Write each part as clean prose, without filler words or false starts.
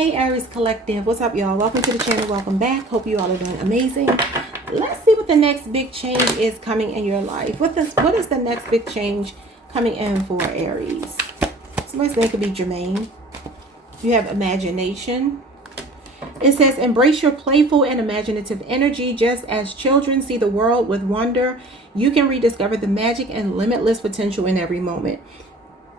Hey Aries Collective, what's up y'all? Welcome to the channel, welcome back. Hope you all are doing amazing. Let's see what the next big change is coming in your life. What is the next big change coming in for Aries? Somebody's name could be Jermaine. You have imagination. It says, embrace your playful and imaginative energy. Just as children see the world with wonder, you can rediscover the magic and limitless potential in every moment.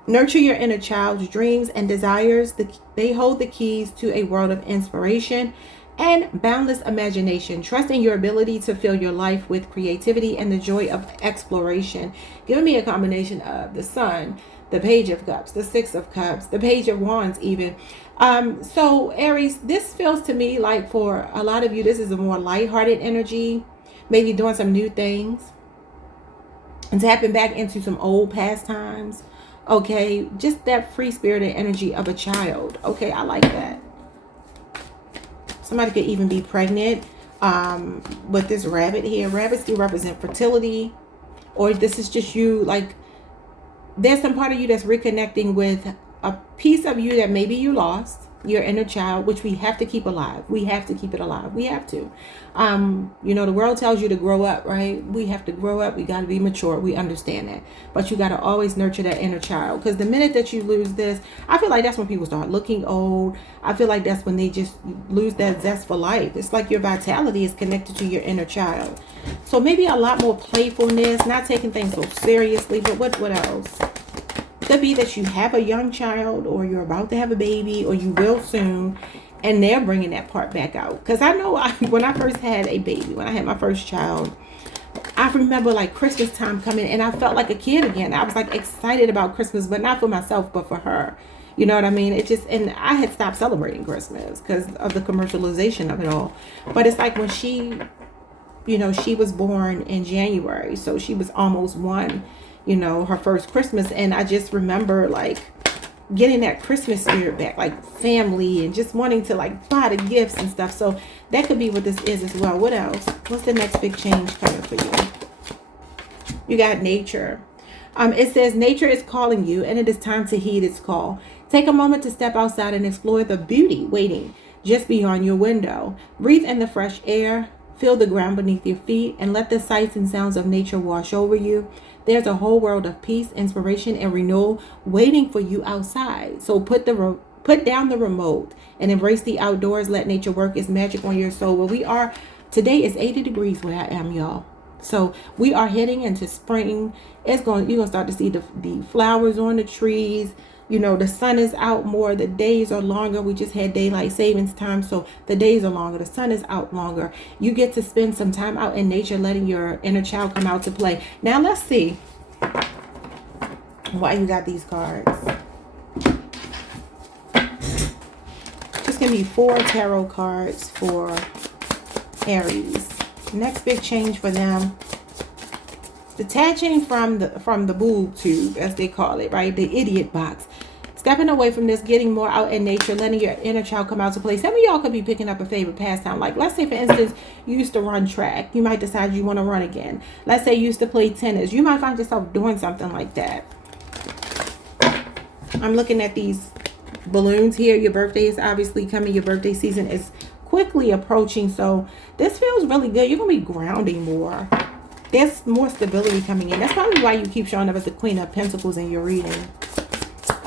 Nurture your inner child's dreams and desires. They hold the keys to a world of inspiration and boundless imagination. Trust in your ability to fill your life with creativity and the joy of exploration. Giving me a combination of the Sun, the Page of Cups, the Six of Cups, the Page of Wands even. So Aries, this feels to me like for a lot of you, this is a more lighthearted energy, maybe doing some new things and tapping back into some old pastimes. Okay, just that free-spirited energy of a child. Okay, I like that. Somebody could even be pregnant with this rabbit here. Rabbits do represent fertility, or this is just you, like there's some part of you that's reconnecting with a piece of you that maybe you lost, your inner child, which we have to keep alive. We have to keep it alive. We have to. You know, the world tells you to grow up, right? We have to grow up. We got to be mature. We understand that. But you got to always nurture that inner child. Because the minute that you lose this, I feel like that's when people start looking old. I feel like that's when they just lose that zest for life. It's like your vitality is connected to your inner child. So maybe a lot more playfulness, not taking things so seriously. But what else? Could be that you have a young child, or you're about to have a baby, or you will soon, and they're bringing that part back out. Because I know when I first had a baby, when I had my first child, I remember like Christmas time coming, and I felt like a kid again. I was like excited about Christmas, but not for myself, but for her. You know what I mean? It just, and I had stopped celebrating Christmas because of the commercialization of it all. But it's like when she, you know, she was born in January, so she was almost 1. You know, her first Christmas, and I just remember like getting that Christmas spirit back, like family, and just wanting to like buy the gifts and stuff. So that could be what this is as well. What else? What's the next big change coming for you? You got nature. It says nature is calling you, and it is time to heed its call. Take a moment to step outside and explore the beauty waiting just beyond your window. Breathe in the fresh air, feel the ground beneath your feet, and let the sights and sounds of nature wash over you. There's a whole world of peace, inspiration, and renewal waiting for you outside. So put down the remote and embrace the outdoors. Let nature work its magic on your soul. Well, we are, today is 80 degrees where I am, y'all. So we are heading into spring. You're gonna start to see the flowers on the trees. You know, the sun is out more. The days are longer. We just had daylight savings time, so the days are longer. The sun is out longer. You get to spend some time out in nature, letting your inner child come out to play. Now, let's see why you got these cards. Just give me 4 tarot cards for Aries. Next big change for them. Detaching from the boob tube, as they call it, right? The idiot box. Stepping away from this, getting more out in nature, letting your inner child come out to play. Some of y'all could be picking up a favorite pastime. Like, let's say, for instance, you used to run track. You might decide you want to run again. Let's say you used to play tennis. You might find yourself doing something like that. I'm looking at these balloons here. Your birthday is obviously coming. Your birthday season is quickly approaching. So this feels really good. You're going to be grounding more. There's more stability coming in. That's probably why you keep showing up as the Queen of Pentacles in your reading.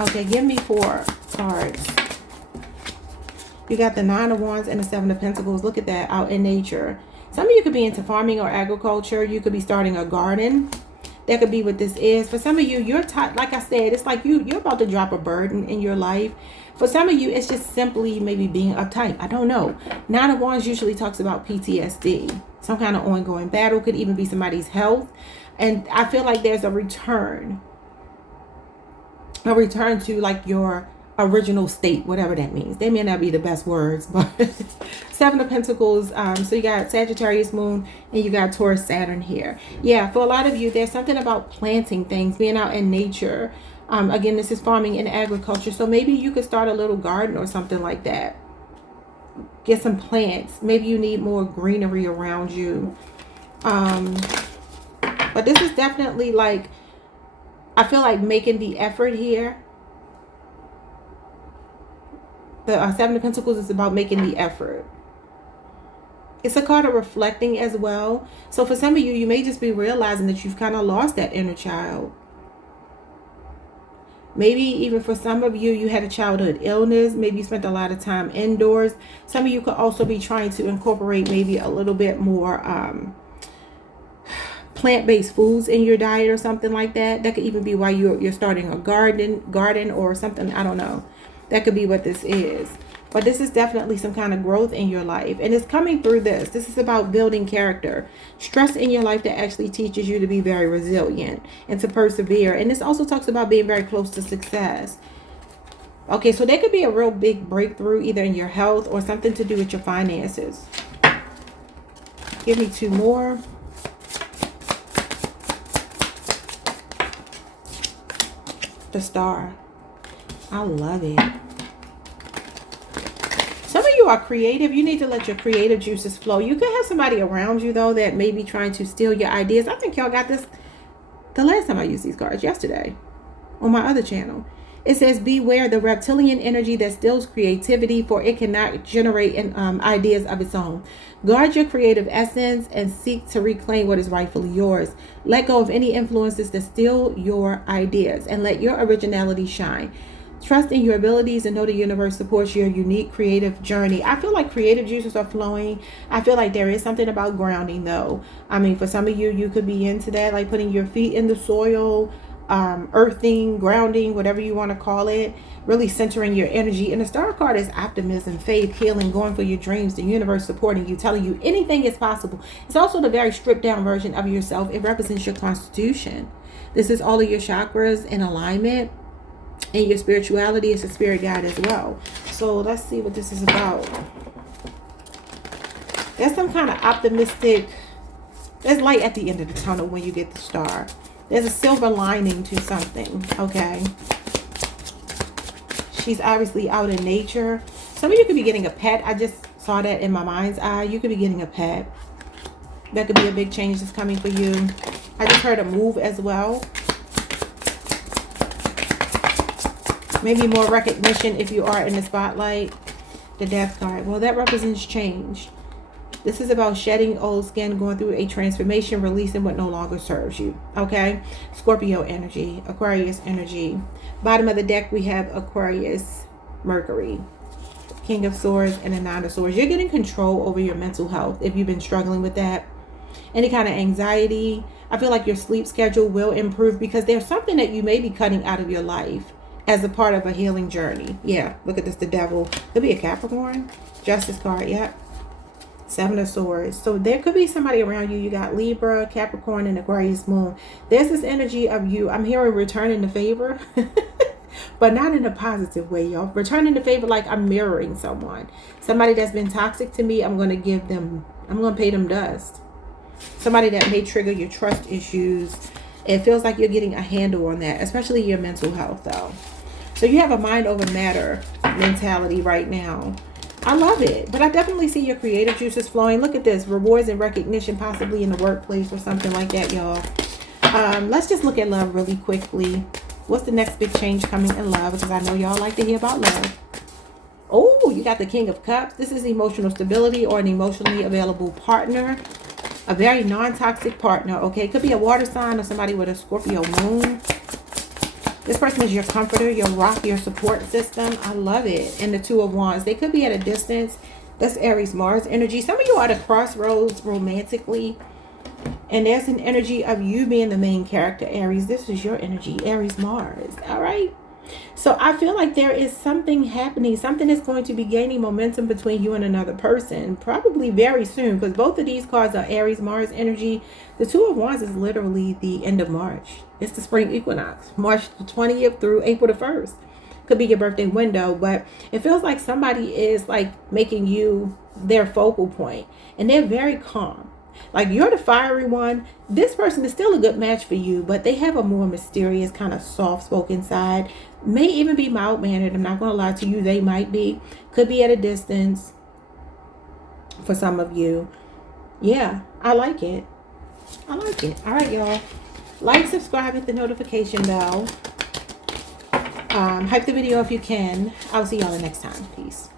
Okay, give me 4 cards. You got the 9 of Wands and the 7 of Pentacles. Look at that, out in nature. Some of you could be into farming or agriculture. You could be starting a garden. That could be what this is. For some of you, you're like I said, it's like you're about to drop a burden in your life. For some of you, it's just simply maybe being uptight. I don't know. 9 of Wands usually talks about PTSD. Some kind of ongoing battle. Could even be somebody's health. And I feel like there's a return to like your original state, whatever that means. They may not be the best words, but 7 of Pentacles. So you got Sagittarius moon and you got Taurus Saturn here. Yeah, for a lot of you, there's something about planting things, being out in nature. Again, this is farming and agriculture. So maybe you could start a little garden or something like that. Get some plants. Maybe you need more greenery around you. But this is definitely like, I feel like making the effort here. The Seven of Pentacles is about making the effort. It's a card of reflecting as well. So for some of you, you may just be realizing that you've kind of lost that inner child. Maybe even for some of you, you had a childhood illness. Maybe you spent a lot of time indoors. Some of you could also be trying to incorporate maybe a little bit more plant-based foods in your diet or something like that. That could even be why you're starting a garden or something. I don't know. That could be what this is. But this is definitely some kind of growth in your life. And it's coming through this. This is about building character. Stress in your life that actually teaches you to be very resilient and to persevere. And this also talks about being very close to success. Okay, so there could be a real big breakthrough either in your health or something to do with your finances. Give me two more. The Star. I love it. Some of you are creative. You need to let your creative juices flow. You could have somebody around you, though, that may be trying to steal your ideas. I think y'all got this the last time I used these cards, yesterday, on my other channel. It says, beware the reptilian energy that steals creativity, for it cannot generate ideas of its own. Guard your creative essence and seek to reclaim what is rightfully yours. Let go of any influences that steal your ideas and let your originality shine. Trust in your abilities and know the universe supports your unique creative journey. I feel like creative juices are flowing. I feel like there is something about grounding, though. I mean, for some of you, you could be into that, like putting your feet in the soil, earthing, grounding, whatever you want to call it, really centering your energy. And the Star card is optimism, faith, healing, going for your dreams, the universe supporting you, telling you anything is possible. It's also the very stripped down version of yourself. It represents your constitution. This is all of your chakras in alignment. And your spirituality is a spirit guide as well. So let's see what this is about. There's some kind of optimistic, there's light at the end of the tunnel when you get the Star. There's a silver lining to something, okay? She's obviously out in nature. Some of you could be getting a pet. I just saw that in my mind's eye. You could be getting a pet. That could be a big change that's coming for you. I just heard a move as well. Maybe more recognition if you are in the spotlight. The Death card. Well, that represents change. This is about shedding old skin, going through a transformation, releasing what no longer serves you. Okay? Scorpio energy, Aquarius energy. Bottom of the deck, we have Aquarius, Mercury, King of Swords, and a Nine of Swords. You're getting control over your mental health if you've been struggling with that. Any kind of anxiety. I feel like your sleep schedule will improve because there's something that you may be cutting out of your life as a part of a healing journey. Yeah, look at this, the Devil. Could be a Capricorn. Justice card, yep. Seven of Swords. So there could be somebody around you. You got Libra, Capricorn, and Aquarius moon. There's this energy of you. I'm hearing returning the favor. But not in a positive way, y'all. Returning the favor like I'm mirroring someone. Somebody that's been toxic to me, I'm going to pay them dust. Somebody that may trigger your trust issues. It feels like you're getting a handle on that, especially your mental health, though. So you have a mind over matter mentality right now. I love it. But I definitely see your creative juices flowing. Look at this. Rewards and recognition possibly in the workplace or something like that, y'all. Let's just look at love really quickly. What's the next big change coming in love? Because I know y'all like to hear about love. Oh, you got the King of Cups. This is emotional stability or an emotionally available partner. A very non-toxic partner, okay? It could be a water sign or somebody with a Scorpio moon. This person is your comforter, your rock, your support system. I love it. And the Two of Wands. They could be at a distance. That's Aries, Mars energy. Some of you are at a crossroads romantically. And there's an energy of you being the main character, Aries. This is your energy, Aries, Mars. All right? So I feel like there is something happening. Something is going to be gaining momentum between you and another person. Probably very soon. Because both of these cards are Aries, Mars energy. The Two of Wands is literally the end of March. It's the spring equinox. March the 20th through April the 1st. Could be your birthday window. But it feels like somebody is like making you their focal point. And they're very calm. Like you're the fiery one. This person is still a good match for you, but they have a more mysterious, kind of soft-spoken side. May even be mild-mannered. I'm not going to lie to you. They might be. Could be at a distance for some of you. Yeah, I like it. I like it. All right, y'all. Like, subscribe, hit the notification bell. Hype the video if you can. I'll see y'all the next time. Peace.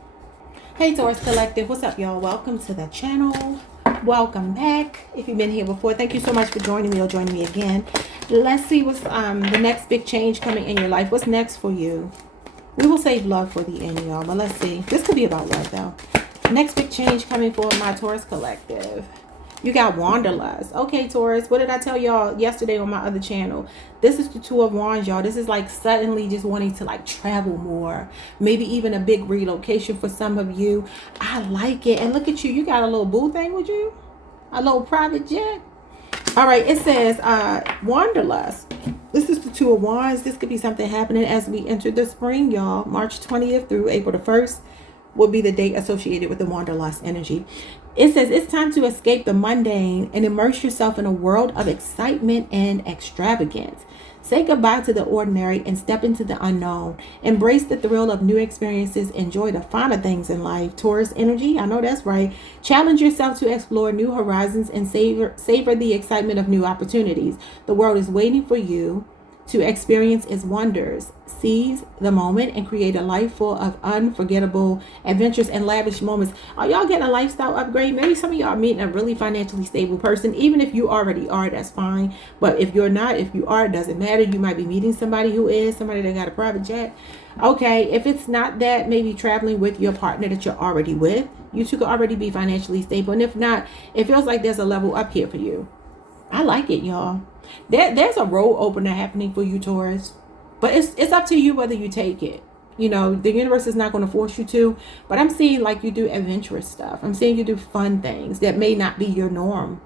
Hey Taurus Collective, what's up y'all? Welcome to the channel. Welcome back. If you've been here before, thank you so much for joining me or joining me again. Let's see what's the next big change coming in your life. What's next for you? We will save love for the end, y'all, but let's see. This could be about love though. Next big change coming for my Taurus Collective. You got Wanderlust. Okay, Taurus, what did I tell y'all yesterday on my other channel? This is the Two of Wands, y'all. This is like suddenly just wanting to like travel more. Maybe even a big relocation for some of you. I like it. And look at you. You got a little boo thing with you? A little private jet? All right, it says Wanderlust. This is the Two of Wands. This could be something happening as we enter the spring, y'all. March 20th through April the 1st will be the date associated with the Wanderlust energy. It says it's time to escape the mundane and immerse yourself in a world of excitement and extravagance. Say goodbye to the ordinary and step into the unknown. Embrace the thrill of new experiences. Enjoy the finer things in life. Taurus energy, I know that's right. Challenge yourself to explore new horizons and savor the excitement of new opportunities. The world is waiting for you to experience its wonders. Seize the moment and create a life full of unforgettable adventures and lavish moments. Are y'all getting a lifestyle upgrade? Maybe some of y'all are meeting a really financially stable person. Even if you already are, that's fine. But if you're not, if you are, it doesn't matter. You might be meeting somebody who is, somebody that got a private jet. Okay, if it's not that, maybe traveling with your partner that you're already with. You two could already be financially stable. And if not, it feels like there's a level up here for you. I like it, y'all. There's a road opener happening for you, Taurus. But it's up to you whether you take it. You know, the universe is not going to force you to. But I'm seeing like you do adventurous stuff. I'm seeing you do fun things that may not be your norm.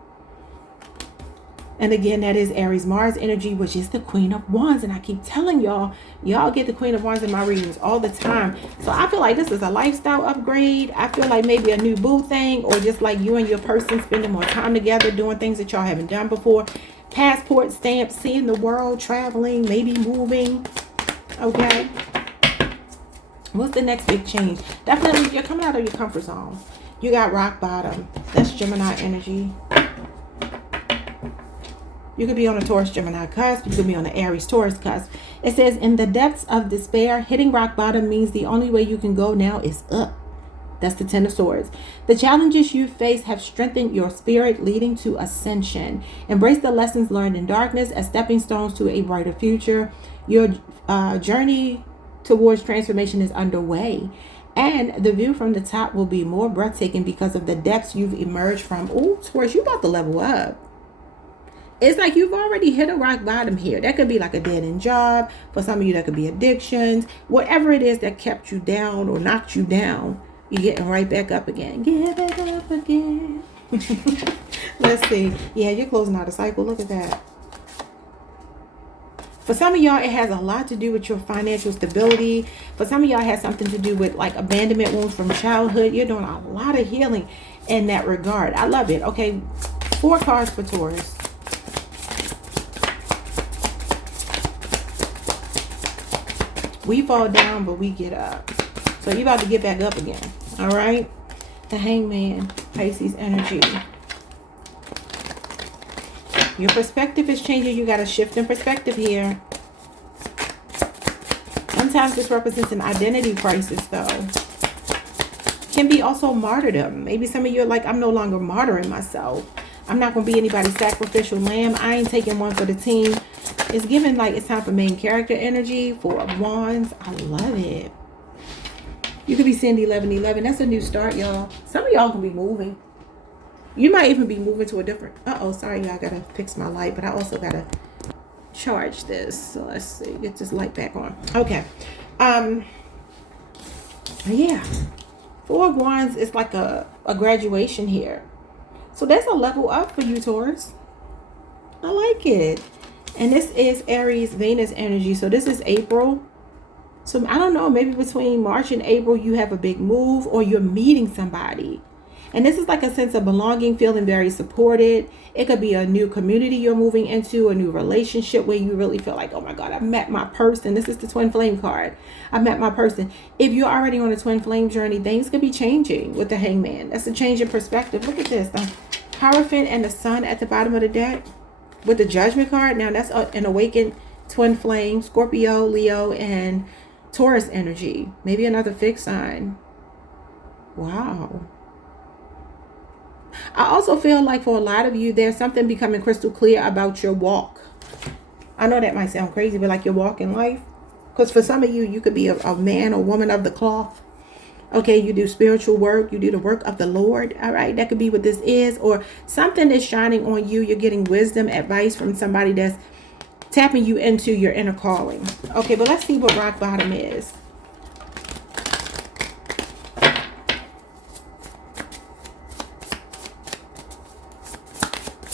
And again, that is Aries Mars energy, which is the Queen of Wands. And I keep telling y'all get the Queen of Wands in my readings all the time. So I feel like this is a lifestyle upgrade. I feel like maybe a new boo thing, or just like you and your person spending more time together, doing things that y'all haven't done before. Passport stamps, seeing the world, traveling, maybe moving. Okay. What's the next big change? Definitely, you're coming out of your comfort zone. You got rock bottom. That's Gemini energy. You could be on a Taurus Gemini cusp. You could be on an Aries Taurus cusp. It says, in the depths of despair, hitting rock bottom means the only way you can go now is up. That's the Ten of Swords. The challenges you face have strengthened your spirit, leading to ascension. Embrace the lessons learned in darkness as stepping stones to a brighter future. Your journey towards transformation is underway. And the view from the top will be more breathtaking because of the depths you've emerged from. Ooh, Taurus, you about to level up. It's like you've already hit a rock bottom here. That could be like a dead-end job. For some of you, that could be addictions. Whatever it is that kept you down or knocked you down, you're getting right back up again. Get back up again. Let's see. Yeah, you're closing out a cycle. Look at that. For some of y'all, it has a lot to do with your financial stability. For some of y'all, it has something to do with like abandonment wounds from childhood. You're doing a lot of healing in that regard. I love it. Okay, 4 cards for Taurus. We fall down, but we get up. So you're about to get back up again. All right. The Hangman, Pisces energy. Your perspective is changing. You got a shift in perspective here. Sometimes this represents an identity crisis, though. Can be also martyrdom. Maybe some of you are like, I'm no longer martyring myself. I'm not going to be anybody's sacrificial lamb. I ain't taking one for the team. It's given like it's time for main character energy. 4 of Wands. I love it. You could be seeing 1111. That's a new start, y'all. Some of y'all can be moving. You might even be moving to a different... Uh-oh, sorry, y'all. I got to fix my light. But I also got to charge this. So let's see. Get this light back on. Okay. Yeah. 4 of Wands is like a graduation here. So there's a level up for you, Taurus. I like it. And this is Aries Venus energy. So this is April. So I don't know, maybe between March and April, you have a big move or you're meeting somebody. And this is like a sense of belonging, feeling very supported. It could be a new community you're moving into, a new relationship where you really feel like, oh my God, I met my person. This is the twin flame card. I met my person. If you're already on a twin flame journey, things could be changing with the Hangman. That's a change in perspective. Look at this. The Hierophant and the Sun at the bottom of the deck with the Judgment card. Now that's an awakened twin flame, Scorpio, Leo, and Taurus energy. Maybe another fixed sign. Wow. I also feel like for a lot of you, there's something becoming crystal clear about your walk. I know that might sound crazy, but like your walk in life. Because for some of you, you could be a man or woman of the cloth. Okay, you do spiritual work. You do the work of the Lord. All right, that could be what this is. Or something that's shining on you. You're getting wisdom, advice from somebody that's tapping you into your inner calling. Okay, but let's see what rock bottom is.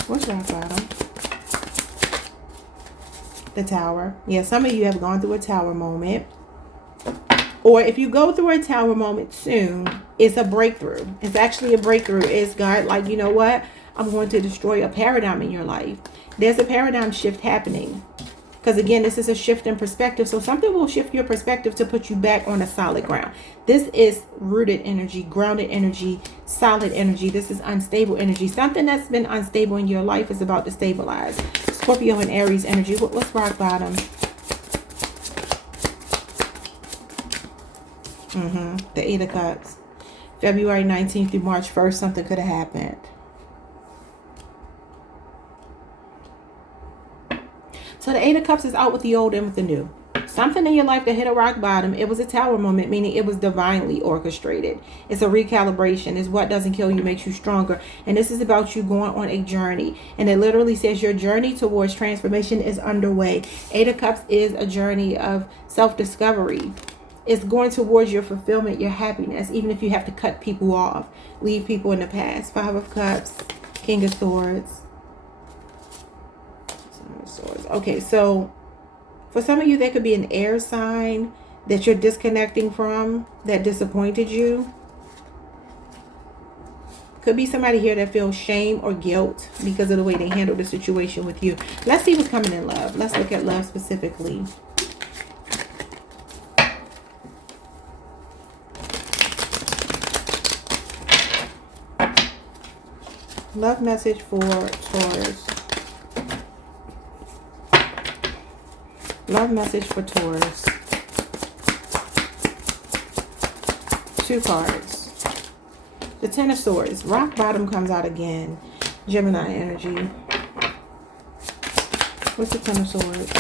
What's rock bottom? The Tower. Yeah, some of you have gone through a Tower moment. Or if you go through a Tower moment soon, it's a breakthrough. It's actually a breakthrough. It's God like, you know what? I'm going to destroy a paradigm in your life. There's a paradigm shift happening. Because again, this is a shift in perspective. So something will shift your perspective to put you back on a solid ground. This is rooted energy, grounded energy, solid energy. This is unstable energy. Something that's been unstable in your life is about to stabilize. Scorpio and Aries energy. What's rock bottom? The 8 of Cups. February 19th through March 1st, something could have happened. So the 8 of Cups is out with the old and with the new. Something in your life that hit a rock bottom. It was a Tower moment, meaning it was divinely orchestrated. It's a recalibration. It's what doesn't kill you makes you stronger. And this is about you going on a journey. And it literally says your journey towards transformation is underway. 8 of Cups is a journey of self-discovery. It's going towards your fulfillment, your happiness, even if you have to cut people off, leave people in the past. 5 of Cups, King of Swords. Okay, so for some of you, there could be an air sign that you're disconnecting from that disappointed you. Could be somebody here that feels shame or guilt because of the way they handled the situation with you. Let's see what's coming in love. Let's look at love specifically. Love message for Taurus. Love message for Taurus. 2 cards. The 10 of Swords. Rock bottom comes out again. Gemini energy. What's the 10 of Swords?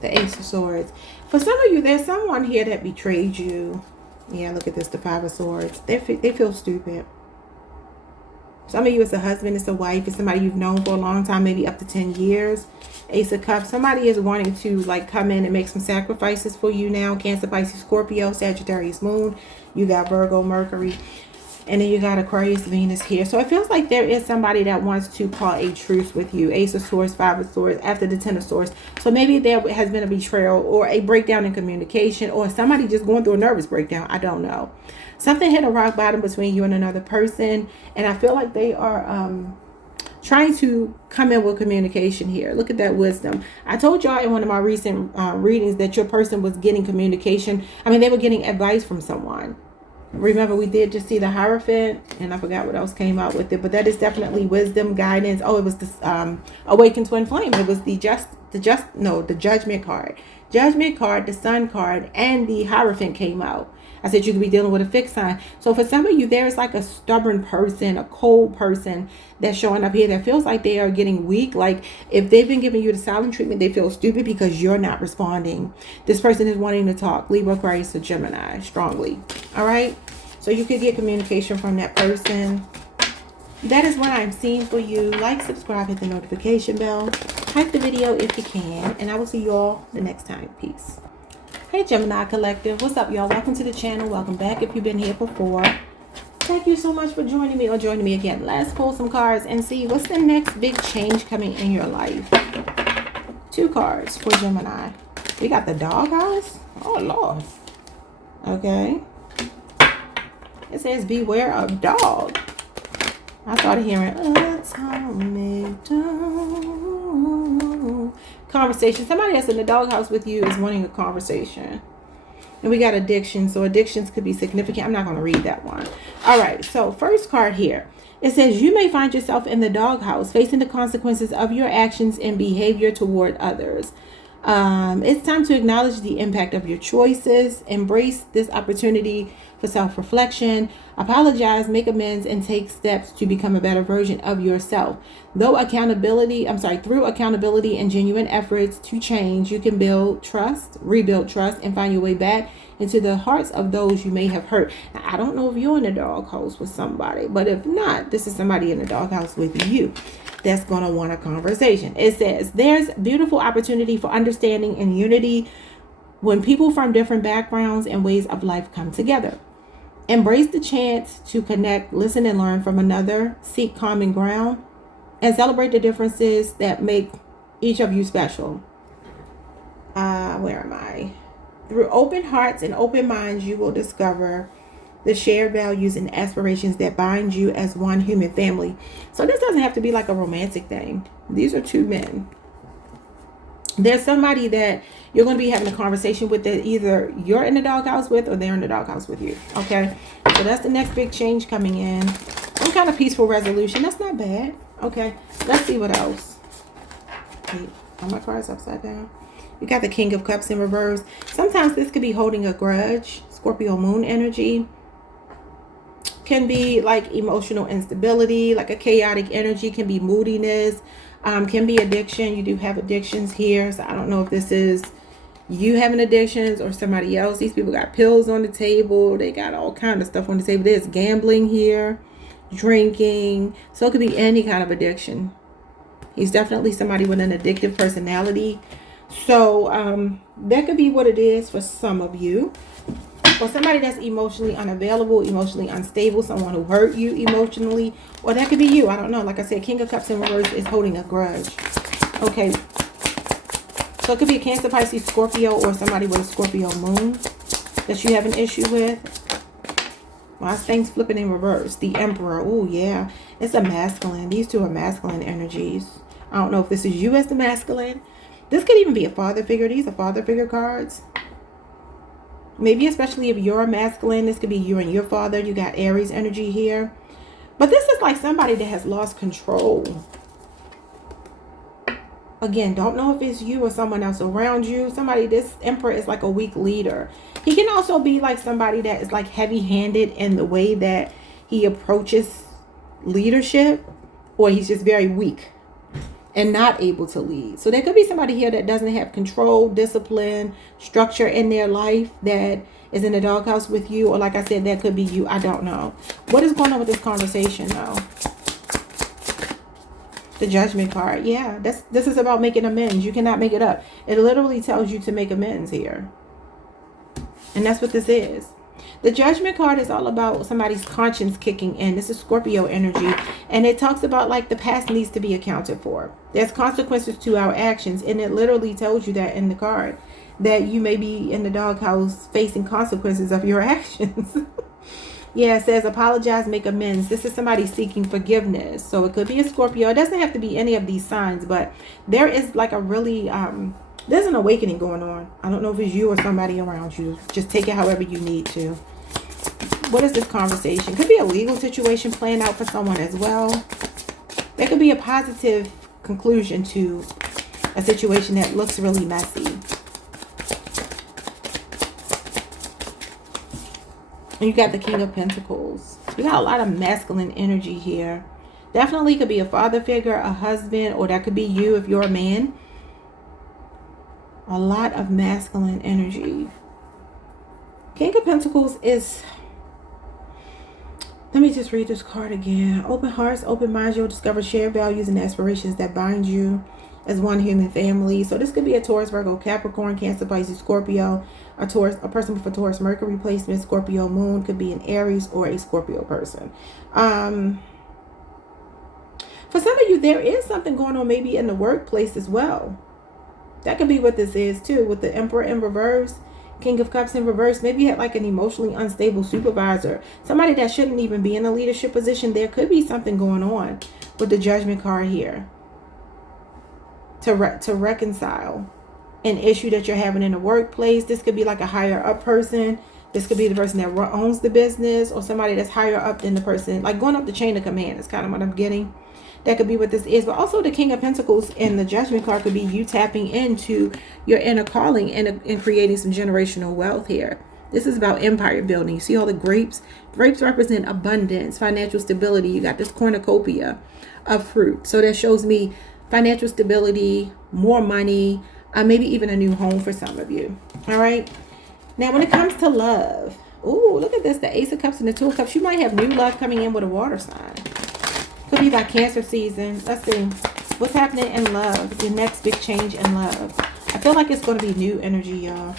The Ace of Swords. For some of you, there's someone here that betrayed you. Yeah, look at this. The 5 of Swords. They feel stupid. Some of you, it's a husband, it's a wife, it's somebody you've known for a long time, maybe up to 10 years. Ace of Cups. Somebody is wanting to like come in and make some sacrifices for you now. Cancer, Pisces, Scorpio, Sagittarius moon. You got Virgo, Mercury. And then you got Aquarius, Venus here. So it feels like there is somebody that wants to call a truce with you. Ace of Swords, 5 of Swords, after the 10 of Swords. So maybe there has been a betrayal or a breakdown in communication, or somebody just going through a nervous breakdown. I don't know. Something hit a rock bottom between you and another person. And I feel like they are trying to come in with communication here. Look at that wisdom. I told y'all in one of my recent readings that your person was getting communication. I mean, they were getting advice from someone. Remember, we did just see the Hierophant, and I forgot what else came out with it, but that is definitely wisdom, guidance. Oh, it was the Awakened Twin Flame. It was the Judgment card. Judgment card, the Sun card, and the Hierophant came out. I said you could be dealing with a fixed sign. So for some of you, there is like a stubborn person, a cold person that's showing up here that feels like they are getting weak. Like if they've been giving you the silent treatment, they feel stupid because you're not responding. This person is wanting to talk. Libra, Aquarius, or Gemini strongly. All right. So you could get communication from that person. That is what I'm seeing for you. Like, subscribe, hit the notification bell. Like the video if you can. And I will see you all the next time. Peace. Hey Gemini Collective, what's up y'all? Welcome to the channel. Welcome back if you've been here before. Thank you so much for joining me or joining me again. Let's pull some cards and see what's the next big change coming in your life. 2 cards for Gemini. We got the Doghouse. Oh Lord. Okay. It says beware of dog. I started hearing atomic dog. Conversation. Somebody that's in the doghouse with you is wanting a conversation. And we got addiction. So addictions could be significant. I'm not going to read that one. All right. So first card here. It says you may find yourself in the doghouse, facing the consequences of your actions and behavior toward others. It's time to acknowledge the impact of your choices, embrace this opportunity for self-reflection, apologize, make amends, and take steps to become a better version of yourself. Through accountability and genuine efforts to change, you can build trust, rebuild trust, and find your way back into the hearts of those you may have hurt. Now, I don't know if you're in the doghouse with somebody, but if not, this is somebody in the doghouse with you that's going to want a conversation. It says there's beautiful opportunity for understanding and unity when people from different backgrounds and ways of life come together. Embrace the chance to connect, listen, and learn from another, seek common ground, and celebrate the differences that make each of you special. Where am I? Through open hearts and open minds, you will discover the shared values and aspirations that bind you as one human family. So this doesn't have to be like a romantic thing. These are two men. There's somebody that you're going to be having a conversation with that either you're in the doghouse with or they're in the doghouse with you. Okay. So that's the next big change coming in. Some kind of peaceful resolution. That's not bad. Okay. Let's see what else. Wait, are my cards upside down? You got the King of Cups in reverse. Sometimes this could be holding a grudge. Scorpio moon energy. Can be like emotional instability, like a chaotic energy, can be moodiness, can be addiction. You do have addictions here. So I don't know if this is you having addictions or somebody else. These people got pills on the table. They got all kind of stuff on the table. There's gambling here, drinking. So it could be any kind of addiction. He's definitely somebody with an addictive personality. So that could be what it is for some of you. Or somebody that's emotionally unavailable, emotionally unstable, someone who hurt you emotionally. Or that could be you. I don't know. Like I said, King of Cups in reverse is holding a grudge. Okay. So it could be a Cancer, Pisces, Scorpio, or somebody with a Scorpio moon that you have an issue with. Well, things flipping in reverse. The Emperor. Oh, yeah. It's a masculine. These two are masculine energies. I don't know if this is you as the masculine. This could even be a father figure. These are father figure cards. Maybe especially if you're a masculine, this could be you and your father. You got Aries energy here. But this is like somebody that has lost control. Again, don't know if it's you or someone else around you. This Emperor is like a weak leader. He can also be like somebody that is like heavy-handed in the way that he approaches leadership. Or he's just very weak and not able to lead. So there could be somebody here that doesn't have control, discipline, structure in their life that is in the doghouse with you. Or like I said, that could be you. I don't know. What is going on with this conversation though? The Judgment card. Yeah, this is about making amends. You cannot make it up. It literally tells you to make amends here. And that's what this is. The Judgment card is all about somebody's conscience kicking in. This is Scorpio energy. And it talks about like the past needs to be accounted for. There's consequences to our actions. And it literally tells you that in the card. That you may be in the doghouse facing consequences of your actions. Yeah, it says apologize, make amends. This is somebody seeking forgiveness. So it could be a Scorpio. It doesn't have to be any of these signs. But there is like a really... there's an awakening going on. I don't know if it's you or somebody around you. Just take it however you need to. What is this conversation? Could be a legal situation playing out for someone as well. There could be a positive conclusion to a situation that looks really messy. And you got the King of Pentacles. We got a lot of masculine energy here. Definitely could be a father figure, a husband, or that could be you if you're a man. A lot of masculine energy. King of Pentacles is... Let me just read this card again. Open hearts, open minds. You'll discover shared values and aspirations that bind you as one human family. So this could be a Taurus, Virgo, Capricorn, Cancer, Pisces, Scorpio. A person with a Taurus Mercury placement. Scorpio moon could be an Aries or a Scorpio person. For some of you, there is something going on maybe in the workplace as well. That could be what this is too, with the Emperor in reverse, King of Cups in reverse. Maybe you had like an emotionally unstable supervisor, somebody that shouldn't even be in a leadership position. There could be something going on with the Judgment card here to reconcile. an issue that you're having in the workplace. This could be like a higher up person. This could be the person that owns the business, or somebody that's higher up than the person, like going up the chain of command is kind of what I'm getting. That could be what this is. But also the King of Pentacles and the Judgment card could be you tapping into your inner calling and creating some generational wealth here. This is about empire building. You see all the grapes? Grapes represent abundance, financial stability. You got this cornucopia of fruit. So that shows me financial stability, more money, maybe even a new home for some of you. All right. Now, when it comes to love, ooh, look at this. The Ace of Cups and the Two of Cups. You might have new love coming in with a water sign. Could be like Cancer season. Let's see. What's happening in love? The next big change in love. I feel like it's going to be new energy, y'all.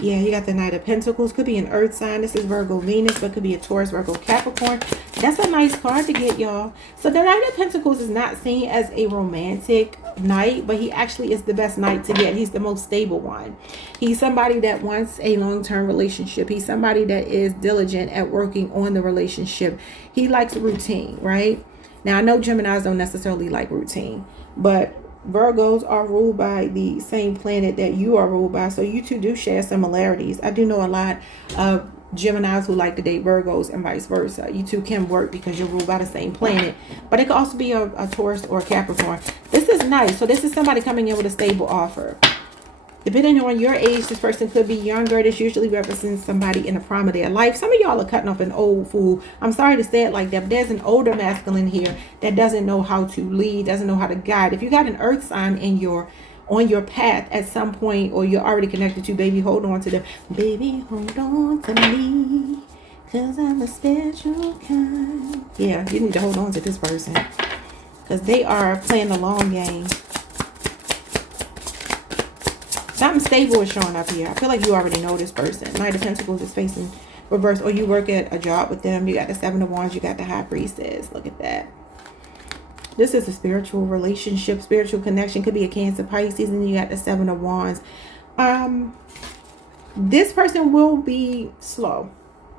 Yeah, you got the Knight of Pentacles. Could be an earth sign. This is Virgo Venus, but could be a Taurus, Virgo, Capricorn. That's a nice card to get, y'all. So the Knight of Pentacles is not seen as a romantic knight, but he actually is the best knight to get. He's the most stable one. He's somebody that wants a long-term relationship. He's somebody that is diligent at working on the relationship. He likes routine, right? Now, I know Geminis don't necessarily like routine, but Virgos are ruled by the same planet that you are ruled by. So you two do share similarities. I do know a lot of Geminis who like to date Virgos and vice versa. You two can work because you're ruled by the same planet. But it could also be a Taurus or a Capricorn. This is nice. So this is somebody coming in with a stable offer. Depending on your age, this person could be younger. This usually represents somebody in the prime of their life. Some of y'all are cutting off an old fool. I'm sorry to say it like that, but there's an older masculine here that doesn't know how to lead, doesn't know how to guide. If you got an earth sign in on your path at some point, or you're already connected to, baby, hold on to them. Baby, hold on to me, because I'm a special kind. Yeah, you need to hold on to this person, because they are playing the long game. Something stable is showing up here. I feel like you already know this person. Knight of Pentacles is facing reverse, or you work at a job with them. You got the Seven of Wands. You got the High Priestess. Look at that. This is a spiritual relationship, spiritual connection. Could be a Cancer, Pisces, and you got the Seven of Wands. This person will be slow.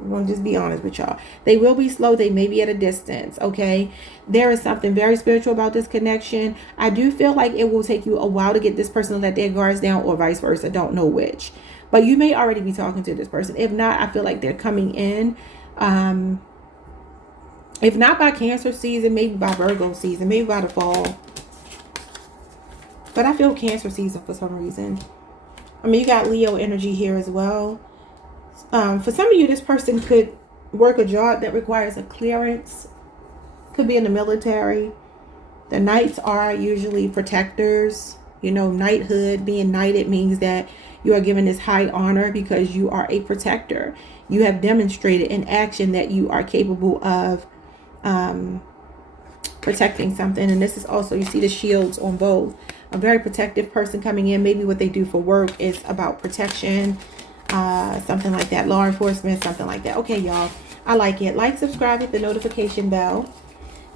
I'm going to just be honest with y'all. They will be slow. They may be at a distance, okay? There is something very spiritual about this connection. I do feel like it will take you a while to get this person to let their guards down, or vice versa. Don't know which. But you may already be talking to this person. If not, I feel like they're coming in. If not by Cancer season, maybe by Virgo season, maybe by the fall. But I feel Cancer season for some reason. I mean, you got Leo energy here as well. For some of you, this person could work a job that requires a clearance. Could be in the military. The knights are usually protectors. You know, knighthood, being knighted means that you are given this high honor because you are a protector. You have demonstrated in action that you are capable of protecting something. And this is also, you see the shields on both. A very protective person coming in. Maybe what they do for work is about protection. Something like that, law enforcement, something like that. Okay, y'all, I like it. Like, subscribe, hit the notification bell.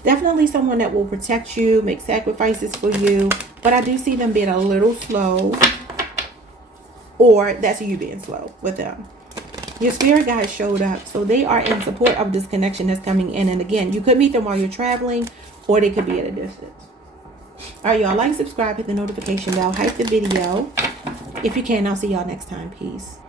Definitely someone that will protect you, make sacrifices for you, but I do see them being a little slow, or that's you being slow with them. Your spirit guides showed up, so they are in support of this connection that's coming in. And again, you could meet them while you're traveling, or they could be at a distance. All right, y'all, like, subscribe, hit the notification bell, hype the video if you can. I'll see y'all next time. Peace.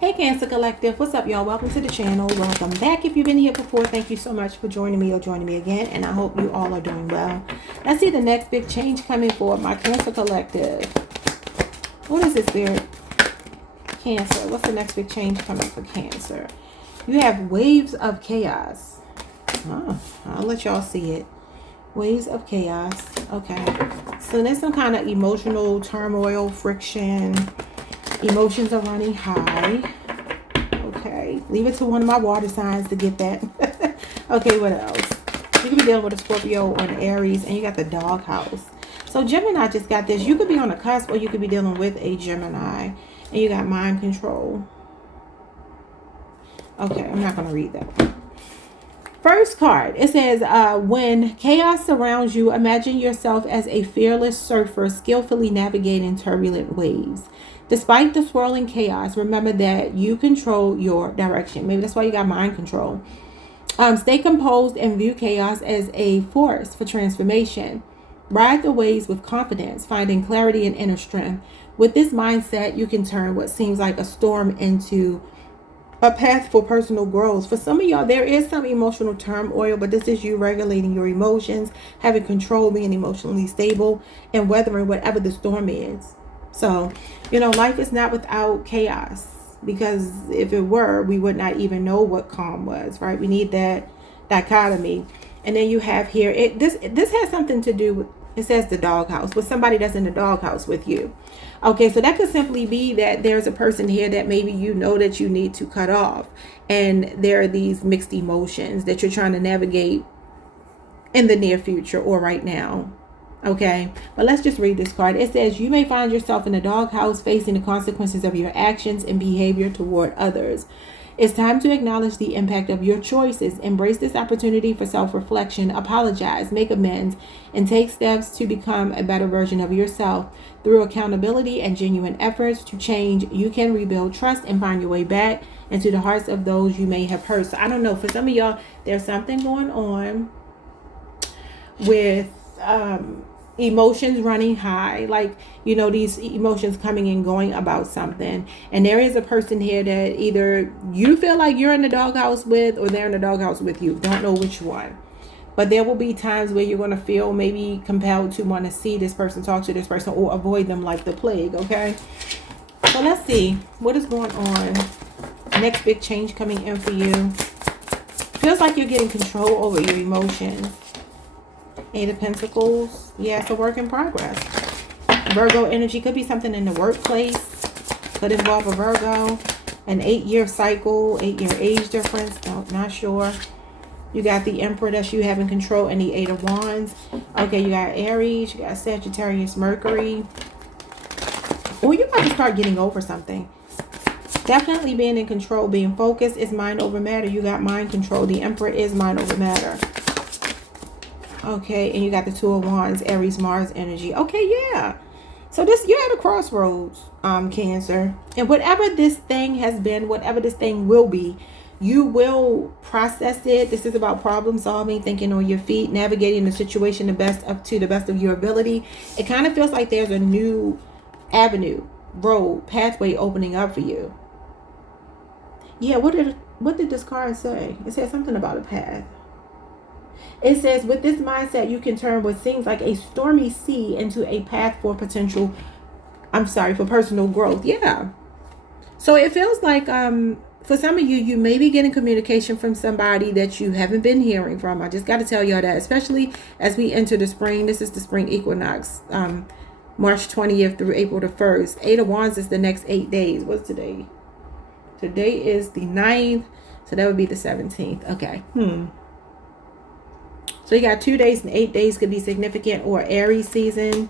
Hey, Cancer Collective, what's up, y'all? Welcome to the channel. Welcome back. If you've been here before, thank you so much for joining me or joining me again, and I hope you all are doing well. Let's see the next big change coming for my Cancer Collective. What is this, Spirit? Cancer. What's the next big change coming for Cancer? You have waves of chaos. Oh, I'll let y'all see it. Waves of chaos. Okay. So there's some kind of emotional turmoil, friction. Emotions are running high. Okay. Leave it to one of my water signs to get that. Okay, what else? You could be dealing with a Scorpio or an Aries, and you got the doghouse. So Gemini just got this. You could be on the cusp, or you could be dealing with a Gemini. And you got mind control. Okay, I'm not going to read that. First card, it says, when chaos surrounds you, imagine yourself as a fearless surfer skillfully navigating turbulent waves. Despite the swirling chaos, remember that you control your direction. Maybe that's why you got mind control. Stay composed and view chaos as a force for transformation. Ride the waves with confidence, finding clarity and inner strength. With this mindset, you can turn what seems like a storm into a path for personal growth. For some of y'all, there is some emotional turmoil, but this is you regulating your emotions, having control, being emotionally stable, and weathering whatever the storm is. So, you know, life is not without chaos, because if it were, we would not even know what calm was, right? We need that dichotomy. And then you have here, this has something to do with, it says the doghouse, with somebody that's in the doghouse with you. Okay, so that could simply be that there's a person here that maybe you know that you need to cut off. And there are these mixed emotions that you're trying to navigate in the near future or right now. Okay, but let's just read this card. It says, you may find yourself in a doghouse facing the consequences of your actions and behavior toward others. It's time to acknowledge the impact of your choices. Embrace this opportunity for self-reflection, apologize, make amends, and take steps to become a better version of yourself. Through accountability and genuine efforts to change, you can rebuild trust and find your way back into the hearts of those you may have hurt. So I don't know, for some of y'all, there's something going on with emotions running high, like, you know, these emotions coming and going about something. And there is a person here that either you feel like you're in the doghouse with, or they're in the doghouse with you. Don't know which one. But there will be times where you're going to feel maybe compelled to want to see this person, talk to this person, or avoid them like the plague. Okay, so let's see what is going on. Next big change coming in for you. Feels like you're getting control over your emotions. Eight of Pentacles. Yeah, it's a work in progress. Virgo energy could be something in the workplace. Could involve a Virgo. An 8-year cycle, 8-year age difference. No, not sure. You got the Emperor, that's you having control, and the 8 of Wands. Okay, you got Aries, you got Sagittarius, Mercury. Or you're about to start getting over something. Definitely being in control, being focused is mind over matter. You got mind control. The Emperor is mind over matter. Okay, and you got the 2 of Wands, Aries, Mars energy. Okay, yeah. So this, you're at a crossroads, Cancer. And whatever this thing has been, whatever this thing will be, you will process it. This is about problem solving, thinking on your feet, navigating the situation to the best of your ability. It kind of feels like there's a new avenue, road, pathway opening up for you. Yeah, what did this card say? It said something about a path. It says, with this mindset, you can turn what seems like a stormy sea into a path for for personal growth. Yeah. So it feels like, for some of you, you may be getting communication from somebody that you haven't been hearing from. I just got to tell y'all that, especially as we enter the spring. This is the spring equinox, March 20th through April the 1st. 8 of Wands is the next 8 days. What's today? Today is the 9th. So that would be the 17th. Okay. So you got 2 days and 8 days could be significant, or Aries season,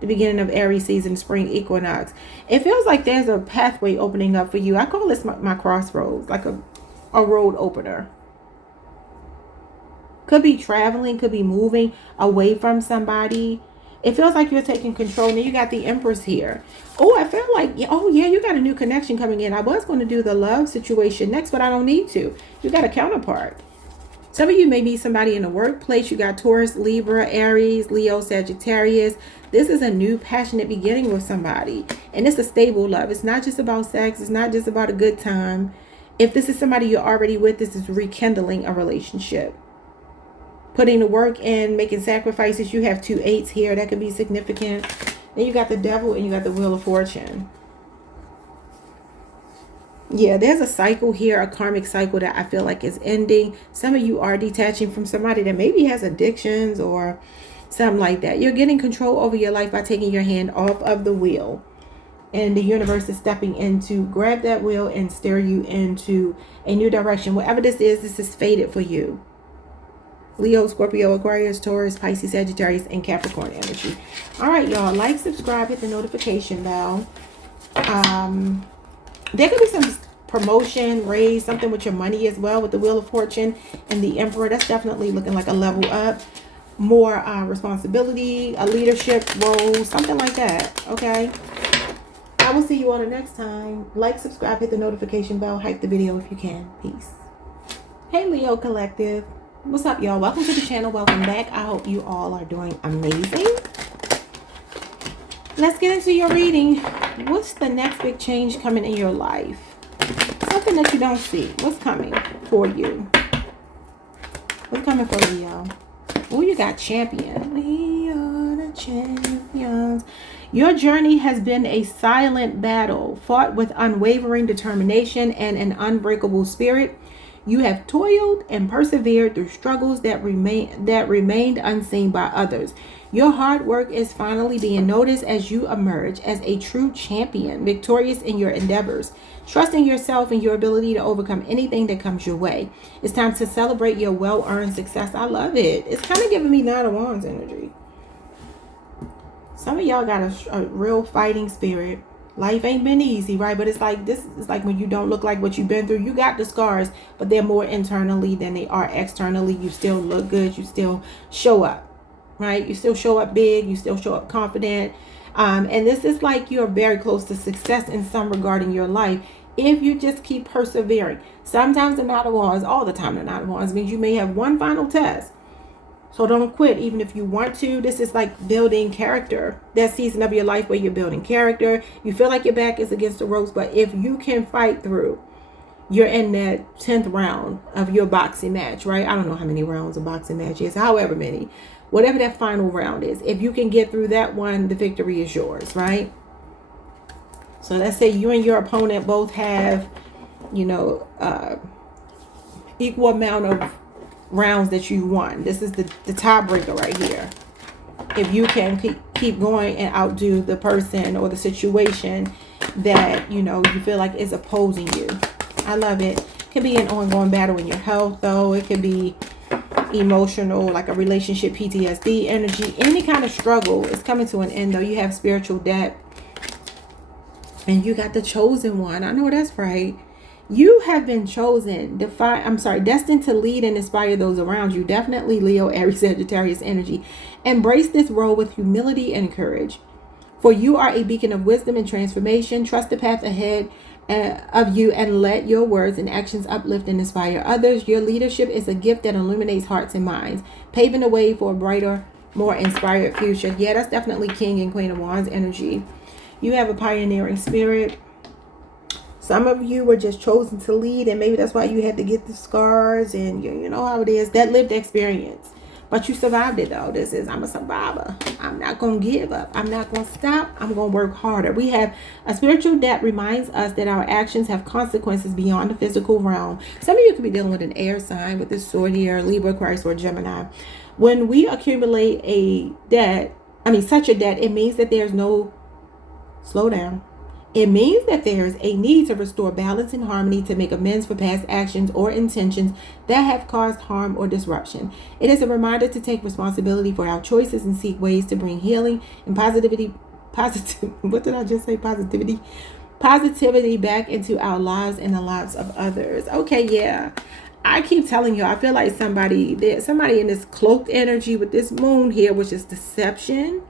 the beginning of Aries season, spring equinox. It feels like there's a pathway opening up for you. I call this my crossroads, like a road opener. Could be traveling, could be moving away from somebody. It feels like you're taking control. And then you got the Empress here. Oh, I feel like, oh yeah, you got a new connection coming in. I was going to do the love situation next, but I don't need to. You got a counterpart. Some of you may be somebody in the workplace. You got Taurus, Libra, Aries, Leo, Sagittarius. This is a new passionate beginning with somebody. And it's a stable love. It's not just about sex. It's not just about a good time. If this is somebody you're already with, this is rekindling a relationship. Putting the work in, making sacrifices. You have 2 8s here. That could be significant. Then you got the Devil and you got the Wheel of Fortune. Yeah, there's a cycle here, a karmic cycle that I feel like is ending. Some of you are detaching from somebody that maybe has addictions or something like that. You're getting control over your life by taking your hand off of the wheel. And the universe is stepping in to grab that wheel and steer you into a new direction. Whatever this is fated for you. Leo, Scorpio, Aquarius, Taurus, Pisces, Sagittarius, and Capricorn energy. All right, y'all. Like, subscribe, hit the notification bell. There could be some promotion, raise, something with your money as well with the Wheel of Fortune and the Emperor. That's definitely looking like a level up. More responsibility, a leadership role, something like that. Okay. I will see you all the next time. Like, subscribe, hit the notification bell, hype the video if you can. Peace. Hey, Leo Collective. What's up, y'all? Welcome to the channel. Welcome back. I hope you all are doing amazing. Let's get into your reading. What's the next big change coming in your life? Something that you don't see. What's coming for you? What's coming for Leo? Oh, you got champion. We are the champions. Your journey has been a silent battle, fought with unwavering determination and an unbreakable spirit. You have toiled and persevered through struggles that remained unseen by others. Your hard work is finally being noticed as you emerge as a true champion, victorious in your endeavors, trusting yourself and your ability to overcome anything that comes your way. It's time to celebrate your well-earned success. I love it. It's kind of giving me Nine of Wands energy. Some of y'all got a real fighting spirit. Life ain't been easy, right? But it's like this is like when you don't look like what you've been through. You got the scars, but they're more internally than they are externally. You still look good. You still show up, right? You still show up big. You still show up confident. And this is like you're very close to success in some regard in your life if you just keep persevering. Sometimes the Nine of Wands, all the time the Nine of Wands means you may have one final test. So don't quit even if you want to. This is like building character. That season of your life where you're building character. You feel like your back is against the ropes, but if you can fight through, you're in that 10th round of your boxing match, right? I don't know how many rounds a boxing match is, however many. Whatever that final round is. If you can get through that one, the victory is yours, right? So let's say you and your opponent both have, equal amount of rounds that you won. This is the tiebreaker right here. If you can keep going and outdo the person or the situation that you feel like is opposing you. I love it. It could be an ongoing battle in your health, though. It could be emotional, like a relationship PTSD energy. Any kind of struggle is coming to an end, though. You have spiritual debt, and you got the chosen one. I know that's right. You have been chosen, destined to lead and inspire those around you. Definitely Leo, Aries, Sagittarius energy. Embrace this role with humility and courage. For you are a beacon of wisdom and transformation. Trust the path ahead of you and let your words and actions uplift and inspire others. Your leadership is a gift that illuminates hearts and minds, paving the way for a brighter, more inspired future. Yeah, that's definitely King and Queen of Wands energy. You have a pioneering spirit. Some of you were just chosen to lead, and maybe that's why you had to get the scars, and you know how it is, that lived experience. But you survived it, though. This is, I'm a survivor. I'm not going to give up. I'm not going to stop. I'm going to work harder. We have a spiritual debt reminds us that our actions have consequences beyond the physical realm. Some of you could be dealing with an air sign with this sword here, Libra, Aquarius, or Gemini. When we accumulate such a debt, it means that there's no slow down. It means that there's a need to restore balance and harmony to make amends for past actions or intentions that have caused harm or disruption. It is a reminder to take responsibility for our choices and seek ways to bring healing and positivity back into our lives and the lives of others. Okay, yeah. I keep telling you, I feel like somebody in this cloaked energy with this moon here, which is deception.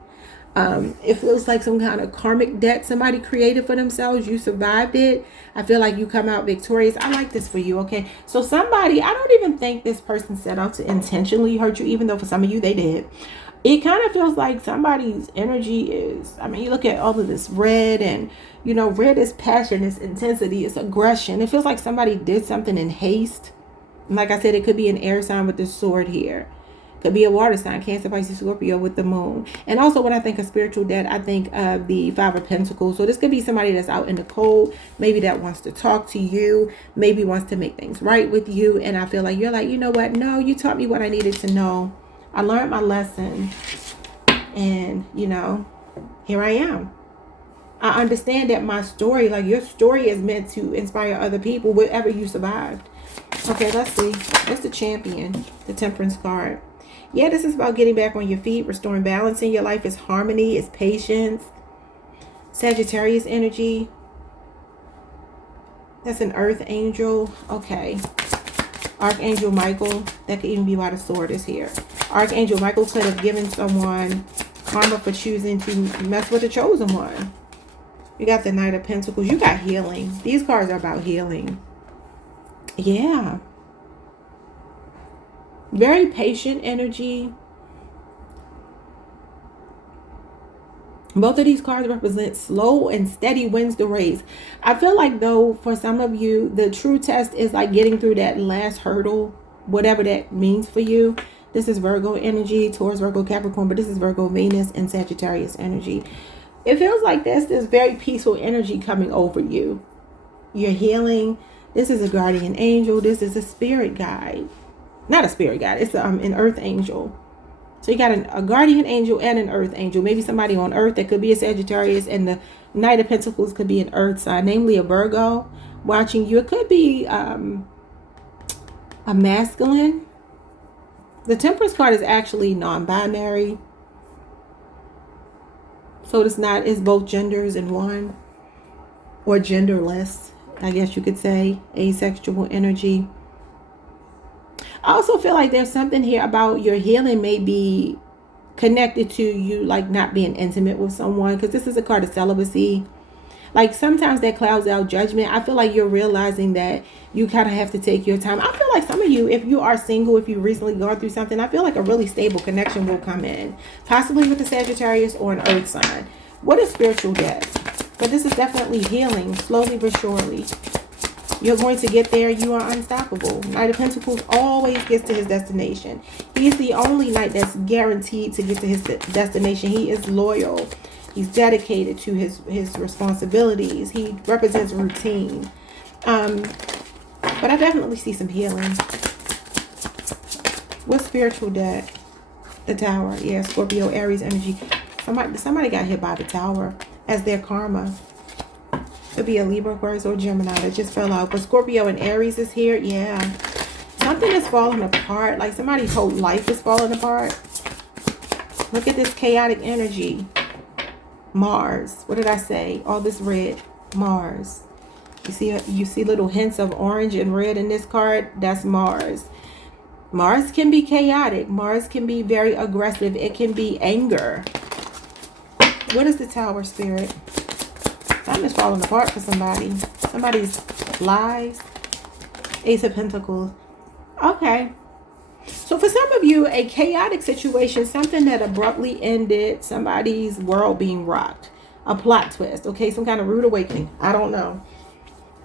It feels like some kind of karmic debt somebody created for themselves. You survived it. I feel like you come out victorious. I like this for you, okay? So somebody, I don't even think this person set out to intentionally hurt you, even though for some of you they did. It kind of feels like somebody's energy is, you look at all of this red, and, red is passion, it's intensity, it's aggression. It feels like somebody did something in haste. And like I said, it could be an air sign with this sword here. Could be a water sign, Cancer, Pisces, Scorpio with the moon. And also when I think of spiritual debt, I think of the Five of Pentacles. So this could be somebody that's out in the cold, maybe that wants to talk to you, maybe wants to make things right with you. And I feel like you're like, you know what? No, you taught me what I needed to know. I learned my lesson. And, here I am. I understand that my story, like your story, is meant to inspire other people, whatever you survived. Okay, let's see. What's the Champion? The Temperance card. Yeah, this is about getting back on your feet, restoring balance in your life. It's harmony, it's patience. Sagittarius energy. That's an earth angel. Okay. Archangel Michael. That could even be why the sword is here. Archangel Michael could have given someone karma for choosing to mess with the chosen one. You got the Knight of Pentacles. You got healing. These cards are about healing. Yeah. Very patient energy. Both of these cards represent slow and steady wins the race. I feel like, though, for some of you, the true test is like getting through that last hurdle, whatever that means for you. This is Virgo energy, Taurus, Virgo, Capricorn, but this is Virgo, Venus, and Sagittarius energy. It feels like there's this very peaceful energy coming over you. You're healing. This is a guardian angel. This is a spirit guide. Not a spirit guide. It's an earth angel. So you got a guardian angel and an earth angel. Maybe somebody on earth that could be a Sagittarius, and the Knight of Pentacles could be an earth sign, namely a Virgo watching you. It could be a masculine. The Temperance card is actually non-binary. So it's both genders in one, or genderless, I guess you could say, asexual energy. I also feel like there's something here about your healing may be connected to you, like not being intimate with someone, because this is a card of celibacy. Like sometimes that clouds out judgment. I feel like you're realizing that you kind of have to take your time. I feel like some of you, if you are single, if you've recently gone through something, I feel like a really stable connection will come in, possibly with a Sagittarius or an earth sign. What is spiritual death? But this is definitely healing, slowly but surely. You're going to get there. You are unstoppable. Knight of Pentacles always gets to his destination. He's the only knight that's guaranteed to get to his destination. He is loyal. He's dedicated to his responsibilities. He represents routine. But I definitely see some healing. What's spiritual debt? The Tower. Yeah, Scorpio, Aries energy. Somebody got hit by the Tower as their karma. It'd be a Libra, Aquarius, or Gemini that just fell out. But Scorpio and Aries is here. Yeah. Something is falling apart. Like somebody's whole life is falling apart. Look at this chaotic energy. Mars. What did I say? All this red. Mars. You see little hints of orange and red in this card? That's Mars. Mars can be chaotic. Mars can be very aggressive. It can be anger. What is the Tower, Spirit? Something's falling apart for somebody. Somebody's lies. Ace of Pentacles. Okay. So for some of you, a chaotic situation, something that abruptly ended, somebody's world being rocked. A plot twist. Okay, some kind of rude awakening. I don't know.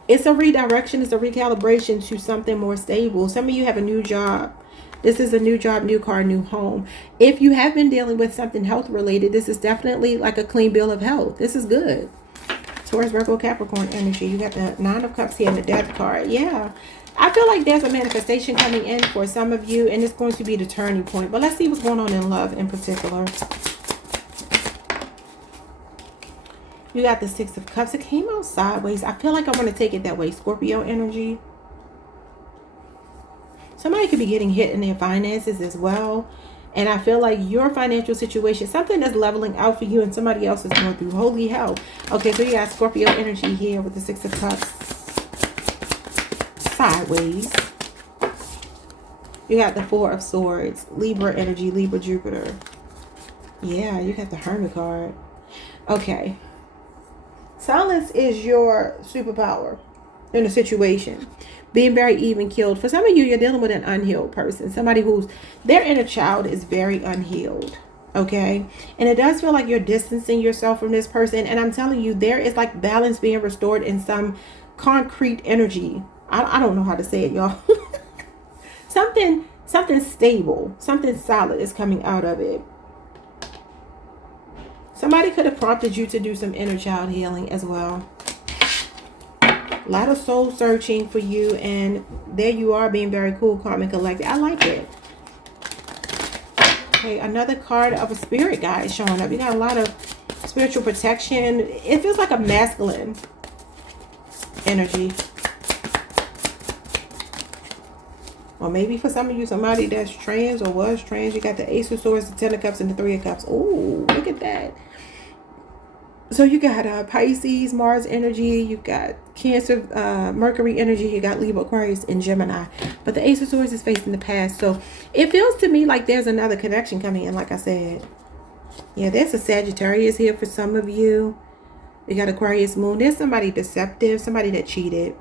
It's a redirection. It's a recalibration to something more stable. Some of you have a new job. This is a new job, new car, new home. If you have been dealing with something health related, this is definitely like a clean bill of health. This is good. Taurus, Virgo, Capricorn energy. You got the Nine of Cups here and the Death card. Yeah. I feel like there's a manifestation coming in for some of you, and it's going to be the turning point. But let's see what's going on in love in particular. You got the Six of Cups. It came out sideways. I feel like I want to take it that way. Scorpio energy. Somebody could be getting hit in their finances as well. And I feel like your financial situation, something that's leveling out for you and somebody else is going through. Holy hell. Okay, so you got Scorpio energy here with the Six of Cups. Sideways. You got the Four of Swords. Libra energy, Libra, Jupiter. Yeah, you got the Hermit card. Okay. Silence is your superpower in a situation. Being very even keeled. For some of you, you're dealing with an unhealed person. Somebody who's, their inner child is very unhealed. Okay. And it does feel like you're distancing yourself from this person. And I'm telling you, there is like balance being restored in some concrete energy. I don't know how to say it, y'all. something stable, something solid is coming out of it. Somebody could have prompted you to do some inner child healing as well. A lot of soul searching for you, and there you are being very cool, calm, and collected. I like it. Okay, another card of a spirit guide is showing up. You got a lot of spiritual protection. It feels like a masculine energy. Or maybe for some of you, somebody that's trans or was trans. You got the Ace of Swords, the Ten of Cups, and the Three of Cups. Oh, look at that. So you got Pisces, Mars energy. You got Cancer, Mercury energy. You got Libra, Aquarius, and Gemini. But the Ace of Swords is facing the past. So it feels to me like there's another connection coming in, like I said. Yeah, there's a Sagittarius here for some of you. You got Aquarius moon. There's somebody deceptive, somebody that cheated.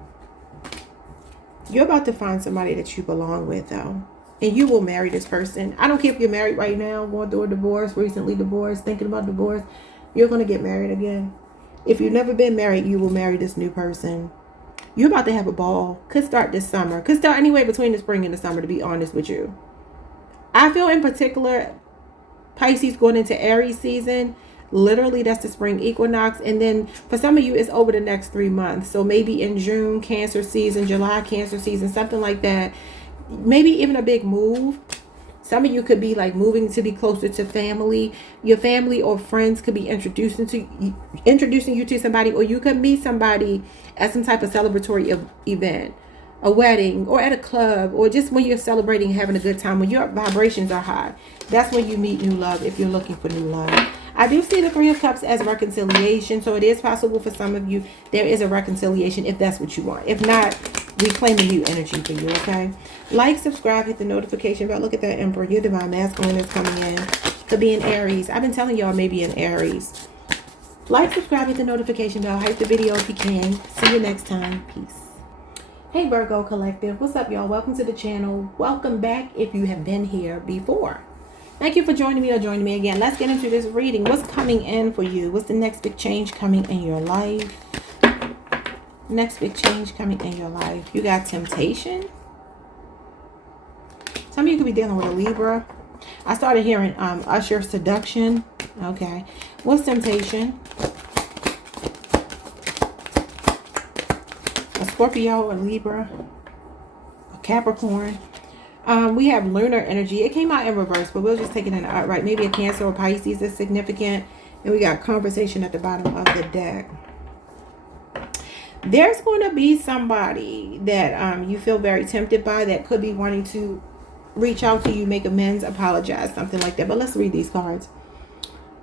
You're about to find somebody that you belong with, though. And you will marry this person. I don't care if you're married right now, going through a divorce, recently divorced, thinking about divorce. You're going to get married again. If you've never been married, you will marry this new person. You're about to have a ball. Could start this summer. Could start anywhere between the spring and the summer, to be honest with you. I feel in particular, Pisces going into Aries season, literally that's the spring equinox. And then for some of you, it's over the next 3 months. So maybe in June, Cancer season, July, Cancer season, something like that. Maybe even a big move. Some of you could be like moving to be closer to family. Your family or friends could be introducing you to somebody, or you could meet somebody at some type of celebratory event, a wedding, or at a club, or just when you're celebrating, having a good time, when your vibrations are high. That's when you meet new love if you're looking for new love. I do see the Three of Cups as reconciliation, so it is possible for some of you there is a reconciliation if that's what you want. If not, reclaiming new energy for you, okay? Like, subscribe, hit the notification bell. Look at that Emperor. Your divine masculine is coming in. Could be in Aries. I've been telling y'all maybe in Aries. Like, subscribe, hit the notification bell. Hype the video if you can. See you next time. Peace. Hey Virgo Collective. What's up, y'all? Welcome to the channel. Welcome back if you have been here before. Thank you for joining me or joining me again. Let's get into this reading. What's coming in for you? What's the next big change coming in your life? Next big change coming in your life. You got temptation. Some of you could be dealing with a Libra. I started hearing Usher seduction. Okay. What's temptation? A Scorpio, a Libra, a Capricorn. We have lunar energy. It came out in reverse, but we'll just take it in the outright. Maybe a Cancer or Pisces is significant. And we got conversation at the bottom of the deck. There's going to be somebody that you feel very tempted by that could be wanting to reach out to you, make amends, apologize, something like that. But let's read these cards.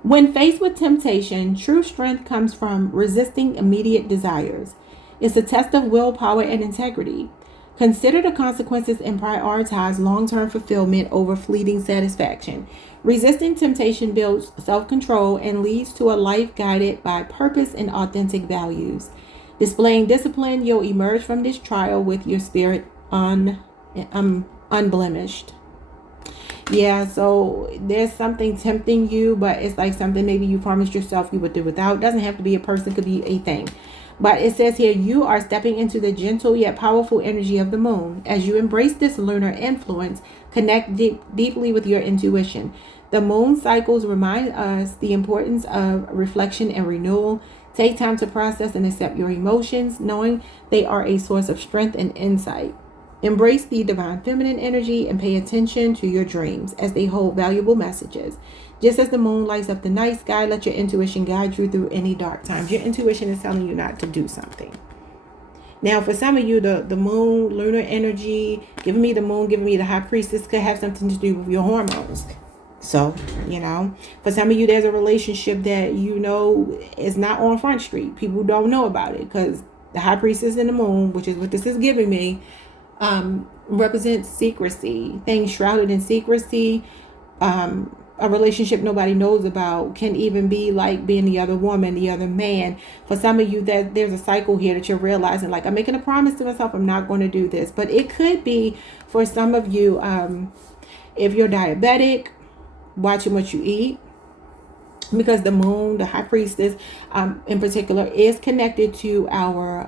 When faced with temptation, true strength comes from resisting immediate desires. It's a test of willpower and integrity. Consider the consequences and prioritize long-term fulfillment over fleeting satisfaction. Resisting temptation builds self-control and leads to a life guided by purpose and authentic values. Displaying discipline, you'll emerge from this trial with your spirit unblemished. Yeah, so there's something tempting you, but it's like something maybe you promised yourself you would do without. It doesn't have to be a person, could be a thing. But it says here, you are stepping into the gentle yet powerful energy of the moon. As you embrace this lunar influence, connect deeply with your intuition. The moon cycles remind us the importance of reflection and renewal. Take time to process and accept your emotions, knowing they are a source of strength and insight. Embrace the divine feminine energy and pay attention to your dreams as they hold valuable messages. Just as the moon lights up the night sky, let your intuition guide you through any dark times. Your intuition is telling you not to do something. Now, for some of you, the moon, lunar energy, giving me the moon, giving me the high priestess could have something to do with your hormones. So, you know, for some of you, there's a relationship that, you know, is not on Front Street. People don't know about it because the high priestess and the moon, which is what this is giving me, represents secrecy, things shrouded in secrecy. A relationship nobody knows about can even be like being the other woman, the other man. For some of you, that there's a cycle here that you're realizing, like, I'm making a promise to myself, I'm not going to do this. But it could be for some of you, if you're diabetic, watching what you eat, because the moon, the high priestess, in particular, is connected to our,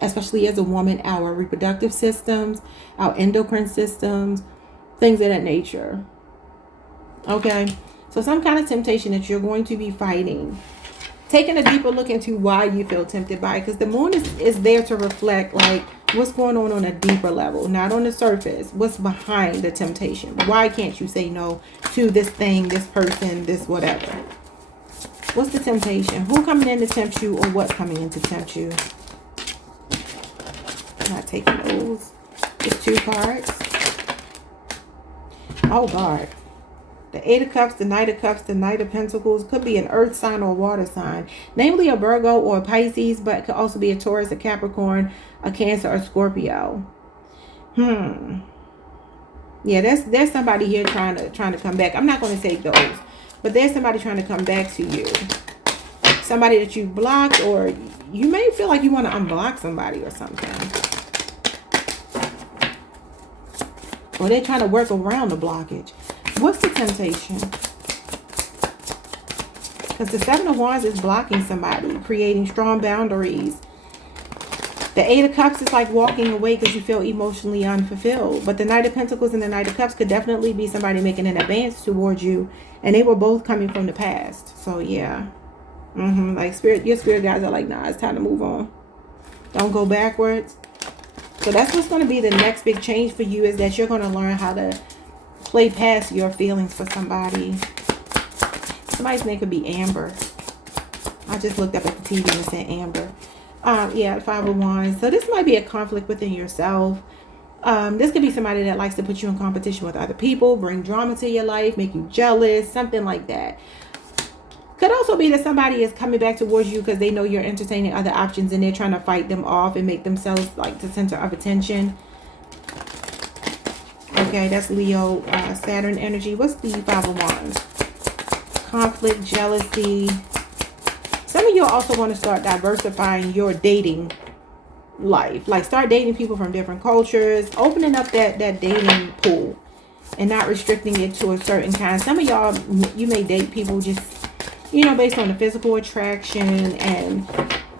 especially as a woman, our reproductive systems, our endocrine systems, things of that nature. Okay, so some kind of temptation that you're going to be fighting. Taking a deeper look into why you feel tempted by it, because the moon is there to reflect, like, what's going on a deeper level, not on the surface. What's behind the temptation? Why can't you say no to this thing, this person, this whatever? What's the temptation? Who coming in to tempt you, or what's coming in to tempt you? Not taking those. Just 2 cards. Oh, God. The 8 of Cups, the Knight of Cups, the Knight of Pentacles. Could be an earth sign or a water sign. Namely a Virgo or a Pisces, but it could also be a Taurus, a Capricorn, a Cancer, or Scorpio. Yeah, there's somebody here trying to come back. I'm not going to take those. But there's somebody trying to come back to you. Somebody that you blocked, or you may feel like you want to unblock somebody or something. Or they're trying to work around the blockage. What's the temptation? Because the Seven of Wands is blocking somebody, creating strong boundaries. The Eight of Cups is like walking away because you feel emotionally unfulfilled. But the Knight of Pentacles and the Knight of Cups could definitely be somebody making an advance towards you. And they were both coming from the past. So, yeah. Like, your spirit guides are like, nah, it's time to move on. Don't go backwards. So, that's what's going to be the next big change for you, is that you're going to learn how to play past your feelings for somebody. Somebody's name could be Amber. I just looked up at the TV and it said Amber. Yeah, 5 of Wands. So this might be a conflict within yourself. This could be somebody that likes to put you in competition with other people, bring drama to your life, make you jealous, something like that. Could also be that somebody is coming back towards you because they know you're entertaining other options and they're trying to fight them off and make themselves like the center of attention. Okay, that's Leo, Saturn energy. What's the 5 of Wands? Conflict, jealousy. Some of you also want to start diversifying your dating life. Like, start dating people from different cultures. Opening up that dating pool and not restricting it to a certain kind. Some of y'all, you may date people just, you know, based on the physical attraction and,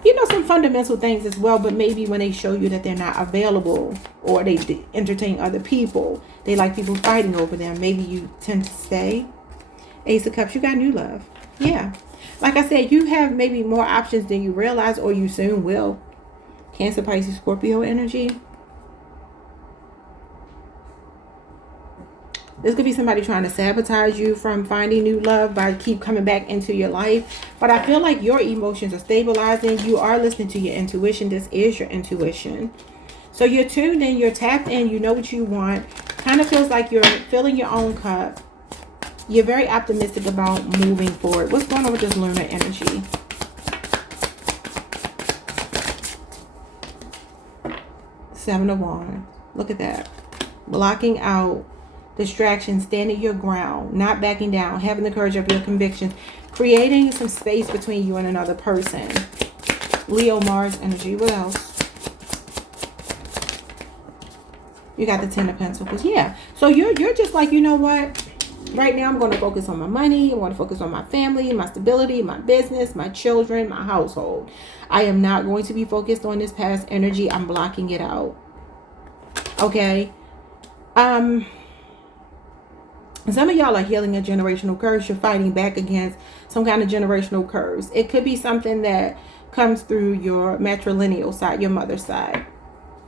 you know, some fundamental things as well. But maybe when they show you that they're not available or they entertain other people, they like people fighting over them, maybe you tend to stay. Ace of Cups, you got new love. Yeah. Like I said, you have maybe more options than you realize, or you soon will. Cancer, Pisces, Scorpio energy. This could be somebody trying to sabotage you from finding new love by keep coming back into your life. But I feel like your emotions are stabilizing. You are listening to your intuition. This is your intuition. So you're tuned in, you're tapped in, you know what you want. Kind of feels like you're filling your own cup. You're very optimistic about moving forward. What's going on with this lunar energy? Seven of Wands. Look at that. Blocking out distractions, standing your ground, not backing down, having the courage of your convictions, creating some space between you and another person. Leo, Mars energy. What else? You got the Ten of Pentacles. Yeah. So you're just like, you know what? Right now, I'm going to focus on my money. I want to focus on my family, my stability, my business, my children, my household. I am not going to be focused on this past energy. I'm blocking it out. Okay. Some of y'all are healing a generational curse. You're fighting back against some kind of generational curse. It could be something that comes through your matrilineal side, your mother's side,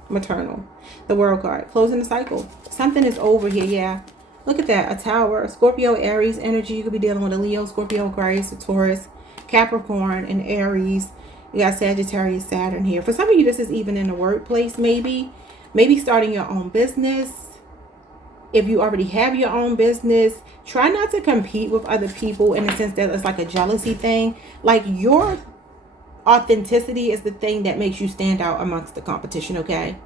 maternal. The World card, closing the cycle. Something is over here. Yeah. Look at that, a Tower, Scorpio, Aries energy. You could be dealing with a Leo, Scorpio, Aquarius, a Taurus, Capricorn, and Aries. You got Sagittarius, Saturn here. For some of you, this is even in the workplace, maybe. Maybe starting your own business. If you already have your own business, try not to compete with other people in the sense that it's like a jealousy thing. Like, your authenticity is the thing that makes you stand out amongst the competition, okay?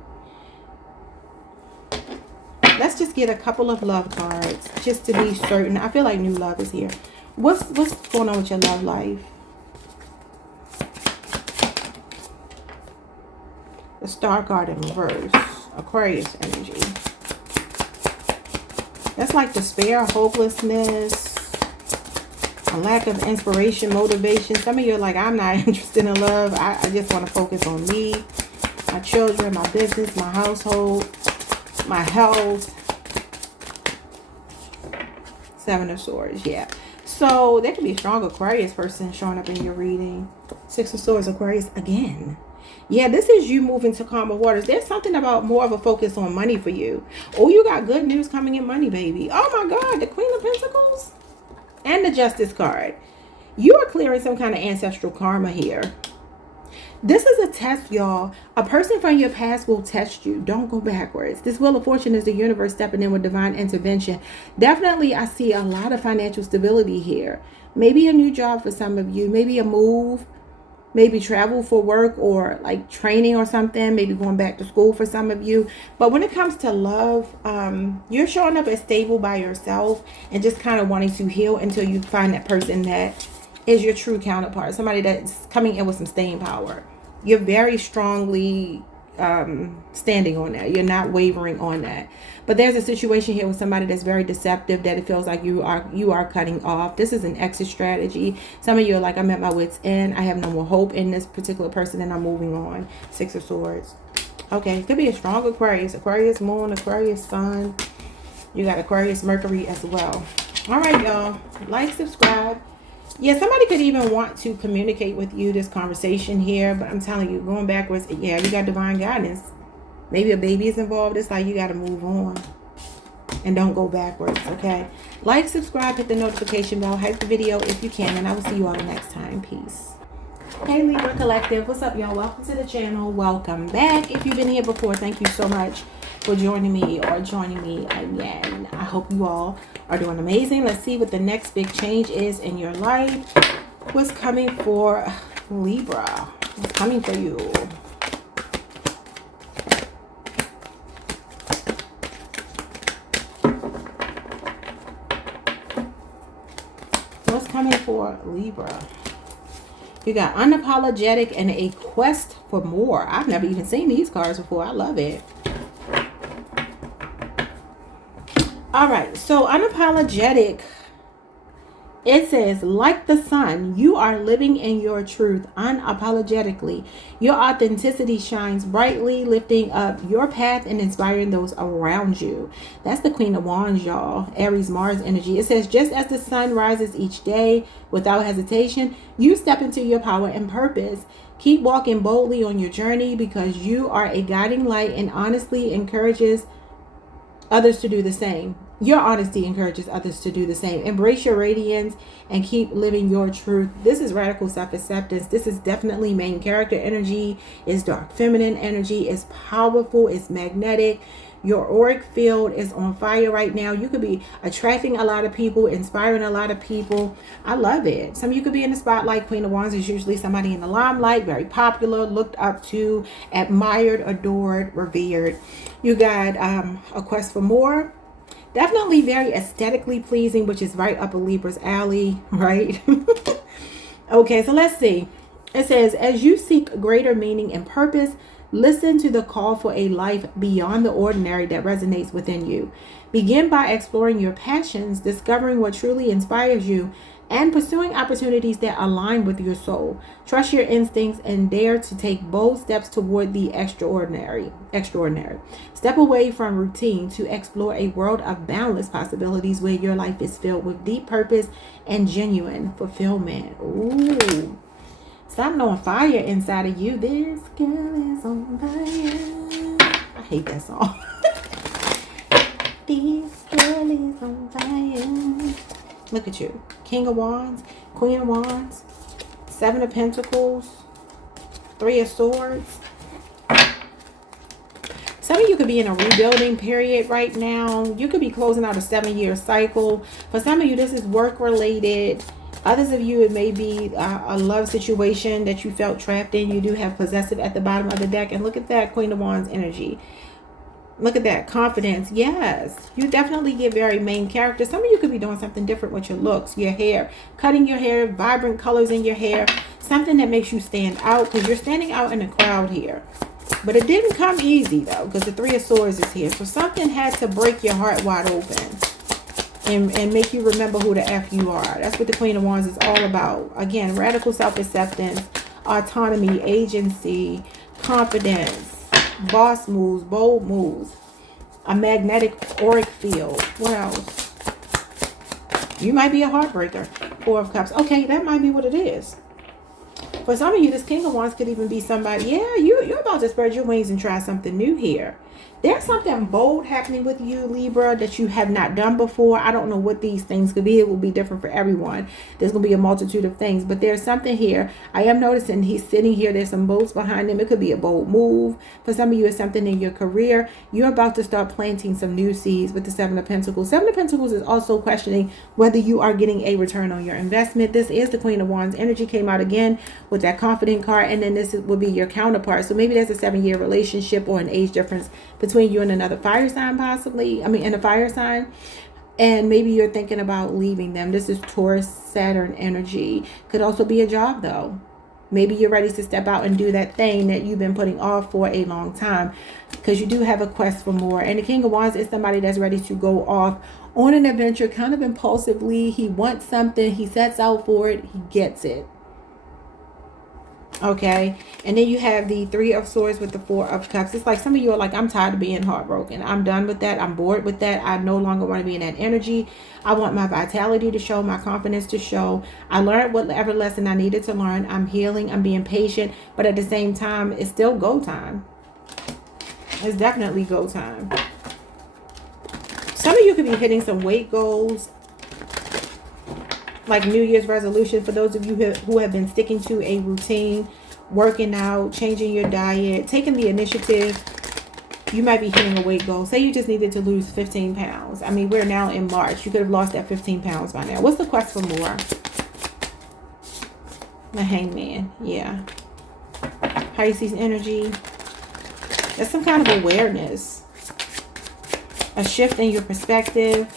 Let's just get a couple of love cards just to be certain. I feel like new love is here. What's going on with your love life? The Star card in reverse. Aquarius energy. That's like despair, hopelessness, a lack of inspiration, motivation. Some of you are like, I'm not interested in love. I just want to focus on me, my children, my business, my household, my health. Seven of Swords, yeah. So there could be a strong Aquarius person showing up in your reading. Six of Swords, Aquarius again. Yeah, this is you moving to calmer waters. There's something about more of a focus on money for you. Oh, you got good news coming in money, baby. Oh my God, the Queen of Pentacles and the Justice card. You are clearing some kind of ancestral karma here. This is a test, y'all. A person from your past will test you. Don't go backwards. This Wheel of Fortune is the universe stepping in with divine intervention. Definitely, I see a lot of financial stability here. Maybe a new job for some of you. Maybe a move. Maybe travel for work or like training or something. Maybe going back to school for some of you. But when it comes to love, you're showing up as stable by yourself and just kind of wanting to heal until you find that person that is your true counterpart. Somebody that's coming in with some staying power. You're very strongly standing on that. You're not wavering on that. But there's a situation here with somebody that's very deceptive, that it feels like you are cutting off. This is an exit strategy. Some of you are like, I'm at my wit's end. I have no more hope in this particular person, and I'm moving on. Six of Swords. Okay, it could be a strong Aquarius. Aquarius Moon, Aquarius Sun. You got Aquarius Mercury as well. All right, y'all. Like, subscribe. Yeah, somebody could even want to communicate with you, this conversation here. But I'm telling you, going backwards, yeah, you got divine guidance. Maybe a baby is involved. It's like you got to move on. And don't go backwards, okay? Like, subscribe, hit the notification bell, hype the video if you can. And I will see you all next time. Peace. Hey, Libra Collective. What's up, y'all? Welcome to the channel. Welcome back. If you've been here before, thank you so much for joining me or joining me again. I hope you all are doing amazing. Let's see what the next big change is in your life. What's coming for Libra? What's coming for you? What's coming for Libra? You got unapologetic and a quest for more. I've never even seen these cards before. I love it. All right, so unapologetic, it says, like the sun, you are living in your truth unapologetically. Your authenticity shines brightly, lifting up your path and inspiring those around you. That's the Queen of Wands, y'all. Aries, Mars energy. It says, just as the sun rises each day without hesitation, you step into your power and purpose. Keep walking boldly on your journey because you are a guiding light and honestly encourages others to do the same. Your honesty encourages others to do the same. Embrace your radiance and keep living your truth. This is radical self-acceptance. This is definitely main character energy. It's dark feminine energy. It's powerful. It's magnetic. Your auric field is on fire right now. You could be attracting a lot of people, inspiring a lot of people. I love it. Some of you could be in the spotlight. Queen of Wands is usually somebody in the limelight, very popular, looked up to, admired, adored, revered. You got a quest for more. Definitely very aesthetically pleasing, which is right up a Libra's alley, right? Okay, so let's see. It says, as you seek greater meaning and purpose, listen to the call for a life beyond the ordinary that resonates within you. Begin by exploring your passions, discovering what truly inspires you, and pursuing opportunities that align with your soul. Trust your instincts and dare to take bold steps toward the extraordinary. Step away from routine to explore a world of boundless possibilities where your life is filled with deep purpose and genuine fulfillment. Ooh. Something on fire inside of you. This girl is on fire. I hate that song. This girl is on fire. Look at you. King of Wands, Queen of Wands, Seven of Pentacles, Three of Swords. Some of you could be in a rebuilding period right now. You could be closing out a 7-year cycle. For some of you, this is work related. Others of you, it may be a love situation that you felt trapped in. You do have possessive at the bottom of the deck. And look at that, Queen of Wands energy. Look at that, confidence. Yes, you definitely get very main character. Some of you could be doing something different with your looks, your hair, cutting your hair, vibrant colors in your hair. Something that makes you stand out because you're standing out in the crowd here. But it didn't come easy, though, because the Three of Swords is here. So something had to break your heart wide open. And make you remember who the F you are. That's what the Queen of Wands is all about. Again, radical self-acceptance, autonomy, agency, confidence, boss moves, bold moves, a magnetic auric field. What else? You might be a heartbreaker. Four of Cups. Okay, that might be what it is. For some of you, this King of Wands could even be somebody. Yeah, you're about to spread your wings and try something new here. There's something bold happening with you, Libra, that you have not done before. I don't know what these things could be. It will be different for everyone. There's going to be a multitude of things. But there's something here. I am noticing he's sitting here. There's some boats behind him. It could be a bold move. For some of you, it's something in your career. You're about to start planting some new seeds with the Seven of Pentacles. Seven of Pentacles is also questioning whether you are getting a return on your investment. This is the Queen of Wands. Energy came out again with that confident card. And then this will be your counterpart. So maybe there's a 7-year relationship or an age difference between you and another fire sign, possibly. I mean, in a fire sign. And maybe you're thinking about leaving them. This is Taurus, Saturn energy. Could also be a job, though. Maybe you're ready to step out and do that thing that you've been putting off for a long time, because you do have a quest for more. And the King of Wands is somebody that's ready to go off on an adventure kind of impulsively. He wants something, he sets out for it, he gets it. Okay, and then you have the Three of Swords with the Four of Cups. It's like some of you are like, I'm tired of being heartbroken. I'm done with that. I'm bored with that. I no longer want to be in that energy. I want my vitality to show, my confidence to show. I learned whatever lesson I needed to learn. I'm healing. I'm being patient. But at the same time, it's still go time. It's definitely go time. Some of you could be hitting some weight goals, like New Year's resolution. For those of you who have been sticking to a routine, working out, changing your diet, taking the initiative, you might be hitting a weight goal. Say you just needed to lose 15 pounds. I mean, we're now in March. You could have lost that 15 pounds by now. What's the quest for more? The Hangman. Yeah. Pisces energy. That's some kind of awareness. A shift in your perspective.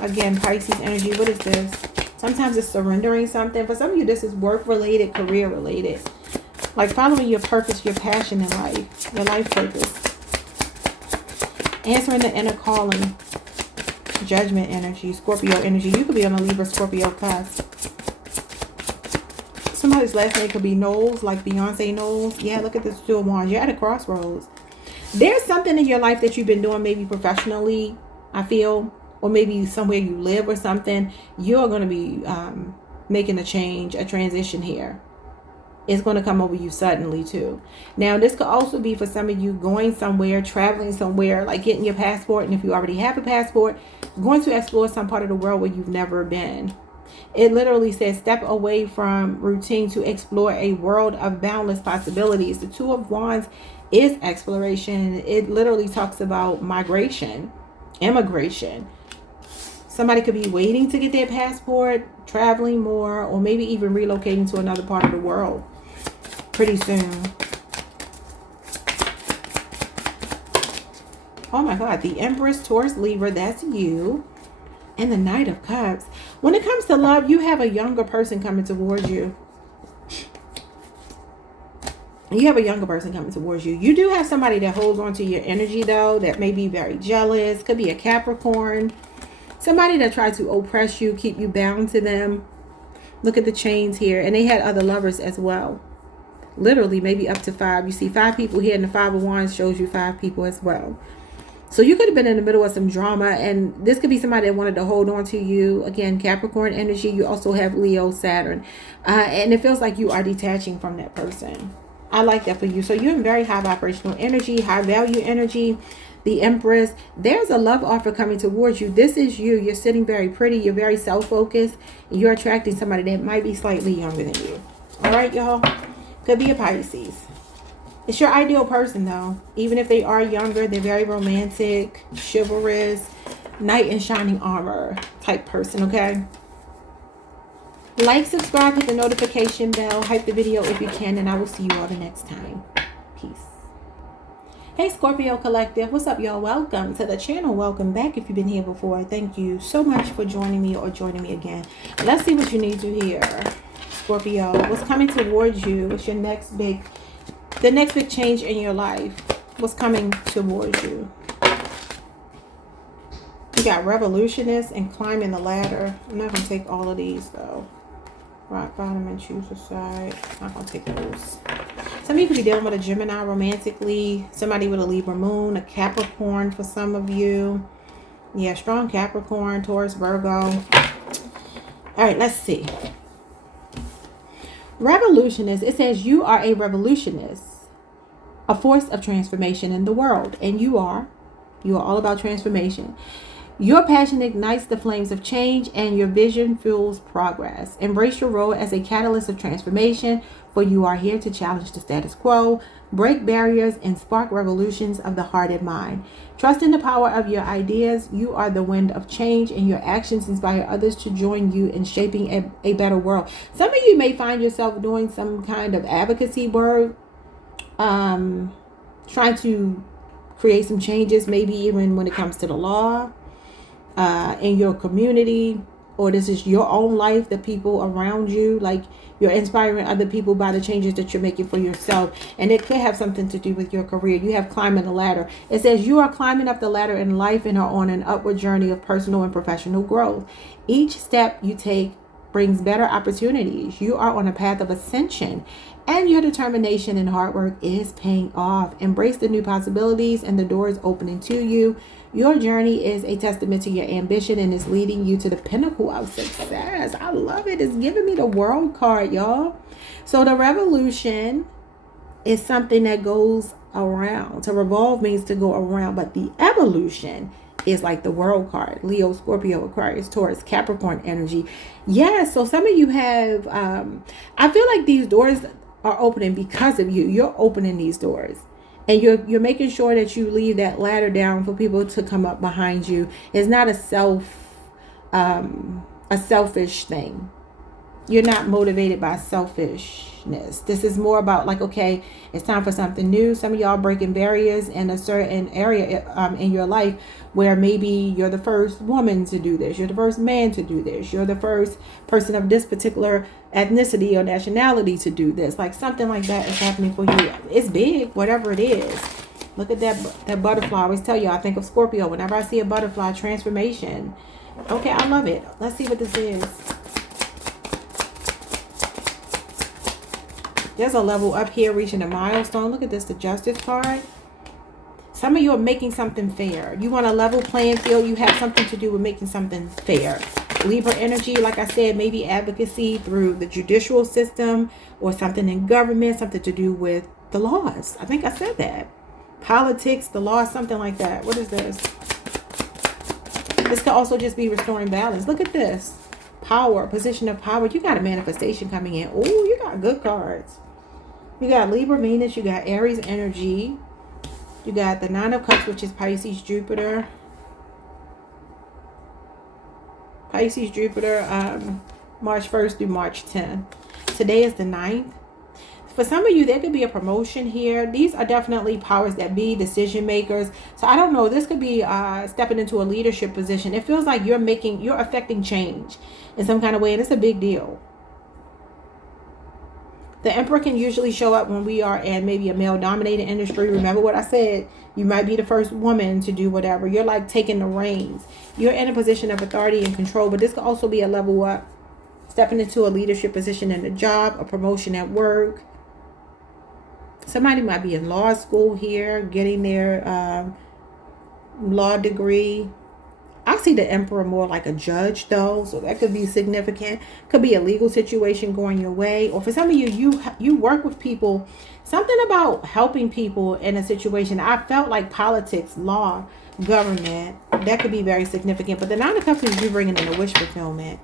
Again, Pisces energy. What is this? Sometimes it's surrendering something. For some of you, this is work-related, career-related. Like following your purpose, your passion in life. Your life purpose. Answering the inner calling. Judgment energy. Scorpio energy. You could be on a Libra, Scorpio cusp. Somebody's last name could be Knowles, like Beyonce Knowles. Yeah, look at this Two of Wands. You're at a crossroads. There's something in your life that you've been doing, maybe professionally, I feel, or maybe somewhere you live or something. You're going to be making a change, a transition here. It's going to come over you suddenly too. Now, this could also be for some of you going somewhere, traveling somewhere, like getting your passport. And if you already have a passport, going to explore some part of the world where you've never been. It literally says step away from routine to explore a world of boundless possibilities. The Two of Wands is exploration. It literally talks about migration, immigration. Somebody could be waiting to get their passport, traveling more, or maybe even relocating to another part of the world pretty soon. Oh my God, the Empress, Taurus, Libra, that's you. And the Knight of Cups. When it comes to love, you have a younger person coming towards you. You have a younger person coming towards you. You do have somebody that holds on to your energy, though, that may be very jealous. Could be a Capricorn. Somebody that tried to oppress you, keep you bound to them. Look at the chains here. And they had other lovers as well. Literally, maybe up to 5. You see 5 people here, and the Five of Wands shows you 5 people as well. So you could have been in the middle of some drama, and this could be somebody that wanted to hold on to you. Again, Capricorn energy. You also have Leo, Saturn. And it feels like you are detaching from that person. I like that for you. So you're in very high vibrational energy, high value energy. The Empress. There's a love offer coming towards you. This is you. You're sitting very pretty. You're very self-focused. You're attracting somebody that might be slightly younger than you. All right, y'all. Could be a Pisces. It's your ideal person, though. Even if they are younger, they're very romantic, chivalrous, knight in shining armor type person, okay? Like, subscribe, hit the notification bell, hype the video if you can, and I will see you all the next time. Peace. Hey, Scorpio Collective. What's up, y'all? Welcome to the channel. Welcome back if you've been here before. Thank you so much for joining me or joining me again. Let's see what you need to hear. Scorpio, what's coming towards you? What's your next big... The next big change in your life, what's coming towards you? You got revolutionist and climbing the ladder. I'm not going to take all of these, though. Rock bottom and choose a side. Not going to take those. Some of you could be dealing with a Gemini romantically. Somebody with a Libra moon, a Capricorn for some of you. Yeah, strong Capricorn, Taurus, Virgo. All right, let's see. Revolutionist, it says you are a revolutionist, a force of transformation in the world. And you are all about transformation. Your passion ignites the flames of change, and your vision fuels progress. Embrace your role as a catalyst of transformation, for you are here to challenge the status quo, break barriers, and spark revolutions of the heart and mind. Trust in the power of your ideas. You are the wind of change, and your actions inspire others to join you in shaping a better world. Some of you may find yourself doing some kind of advocacy work, trying to create some changes, maybe even when it comes to the law, in your community. or this is your own life, the people around you, like you're inspiring other people by the changes that you're making for yourself. And it could have something to do with your career. You have climbing the ladder. It says you are climbing up the ladder in life and are on an upward journey of personal and professional growth. Each step you take brings better opportunities. You are on a path of ascension, and your determination and hard work is paying off. Embrace the new possibilities and the doors opening to you. Your journey is a testament to your ambition and is leading you to the pinnacle of success. I love it. It's giving me the world card, y'all. So the revolution is something that goes around. To revolve means to go around, but the evolution is like the world card. Leo, Scorpio, Aquarius, Taurus, Capricorn energy. Yes, so some of you have, I feel like these doors are opening because of you. You're opening these doors. And you're making sure that you leave that ladder down for people to come up behind you. It's not a selfish thing. You're not motivated by selfishness. This is more about like, okay, it's time for something new. Some of y'all breaking barriers in a certain area in your life where maybe you're the first woman to do this. You're the first man to do this. You're the first person of this particular ethnicity or nationality to do this. Like something like that is happening for you. It's big, whatever it is. Look at that butterfly. I always tell you, I think of Scorpio. Whenever I see a butterfly, transformation. Okay, I love it. Let's see what this is. There's a level up here reaching a milestone. Look at this, the Justice card. Some of you are making something fair. You want a level playing field. You have something to do with making something fair. Libra energy, like I said, maybe advocacy through the judicial system or something in government, something to do with the laws. I think I said that. Politics, the law, something like that. What is this? This could also just be restoring balance. Look at this. Power, position of power. You got a manifestation coming in. Oh, you got good cards. You got Libra, Venus. You got Aries energy. You got the Nine of Cups, which is Pisces, Jupiter. Pisces, Jupiter, March 1st through March 10th. Today is the 9th. For some of you, there could be a promotion here. These are definitely powers that be, decision makers. So I don't know. This could be stepping into a leadership position. It feels like you're affecting change in some kind of way, and it's a big deal. The Emperor can usually show up when we are in maybe a male-dominated industry. Remember what I said. You might be the first woman to do whatever. You're like taking the reins. You're in a position of authority and control, but this could also be a level up. Stepping into a leadership position in a job, a promotion at work. Somebody might be in law school here, getting their law degree. I see the Emperor more like a judge though, so that could be significant. Could be a legal situation going your way, or for some of you work with people. Something about helping people in a situation. I felt like politics, law, government, that could be very significant. But the Nine of Cups is you bringing in a wish fulfillment.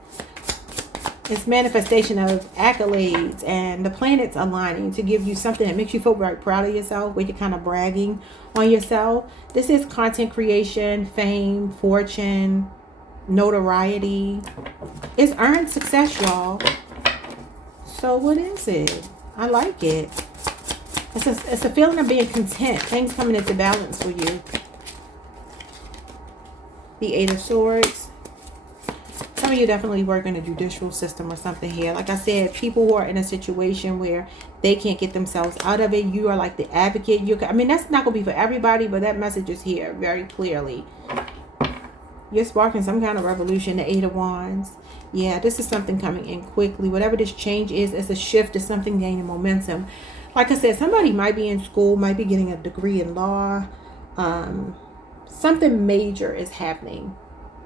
It's manifestation of accolades and the planets aligning to give you something that makes you feel very proud of yourself, where you're kind of bragging on yourself. This is content creation, fame, fortune, notoriety. It's earned success, y'all. So what is it? I like it. It's a feeling of being content. Things coming into balance for you. The Eight of Swords. Some of you definitely work in a judicial system or something here. Like I said, people who are in a situation where they can't get themselves out of it. You are like the advocate. I mean, that's not going to be for everybody, but that message is here very clearly. You're sparking some kind of revolution. The Eight of Wands. Yeah, this is something coming in quickly. Whatever this change is, it's a shift. It's something gaining momentum. Like I said, somebody might be in school, might be getting a degree in law. Something major is happening.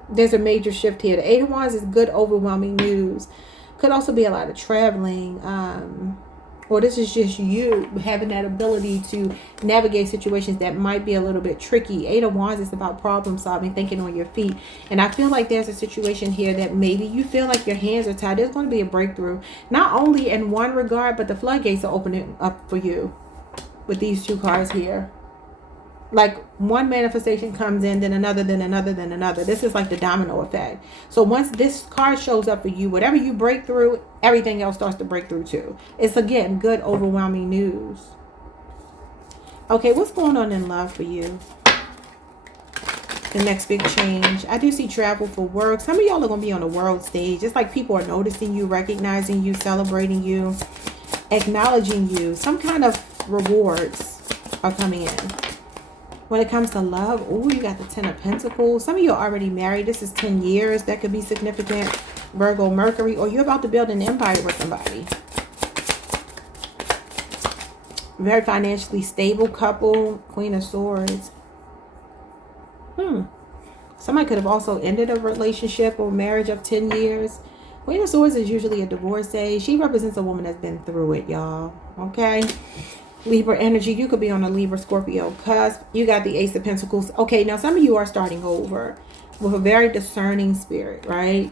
There's a major shift here. The Eight of Wands is good, overwhelming news. Could also be a lot of traveling. Or this is just you having that ability to navigate situations that might be a little bit tricky. Eight of Wands is about problem solving, thinking on your feet. And I feel like there's a situation here that maybe you feel like your hands are tied. There's going to be a breakthrough. Not only in one regard, but the floodgates are opening up for you with these two cards here. Like one manifestation comes in, then another, then another, then another. This is like the domino effect. So once this card shows up for you, whatever you break through, everything else starts to break through too. It's, again, good, overwhelming news. Okay, what's going on in love for you? The next big change. I do see travel for work. Some of y'all are going to be on the world stage. It's like people are noticing you, recognizing you, celebrating you, acknowledging you. Some kind of rewards are coming in. When it comes to love, oh, you got the 10 of Pentacles. Some of you are already married. This is 10 years. That could be significant. Virgo, Mercury, or you're about to build an empire with somebody. Very financially stable couple. Queen of Swords. Somebody could have also ended a relationship or marriage of 10 years. Queen of Swords is usually a divorcee. She represents a woman that's been through it, y'all. Okay. Libra energy. You could be on a Libra, Scorpio cusp. You got the Ace of Pentacles. Okay, now some of you are starting over with a very discerning spirit, right?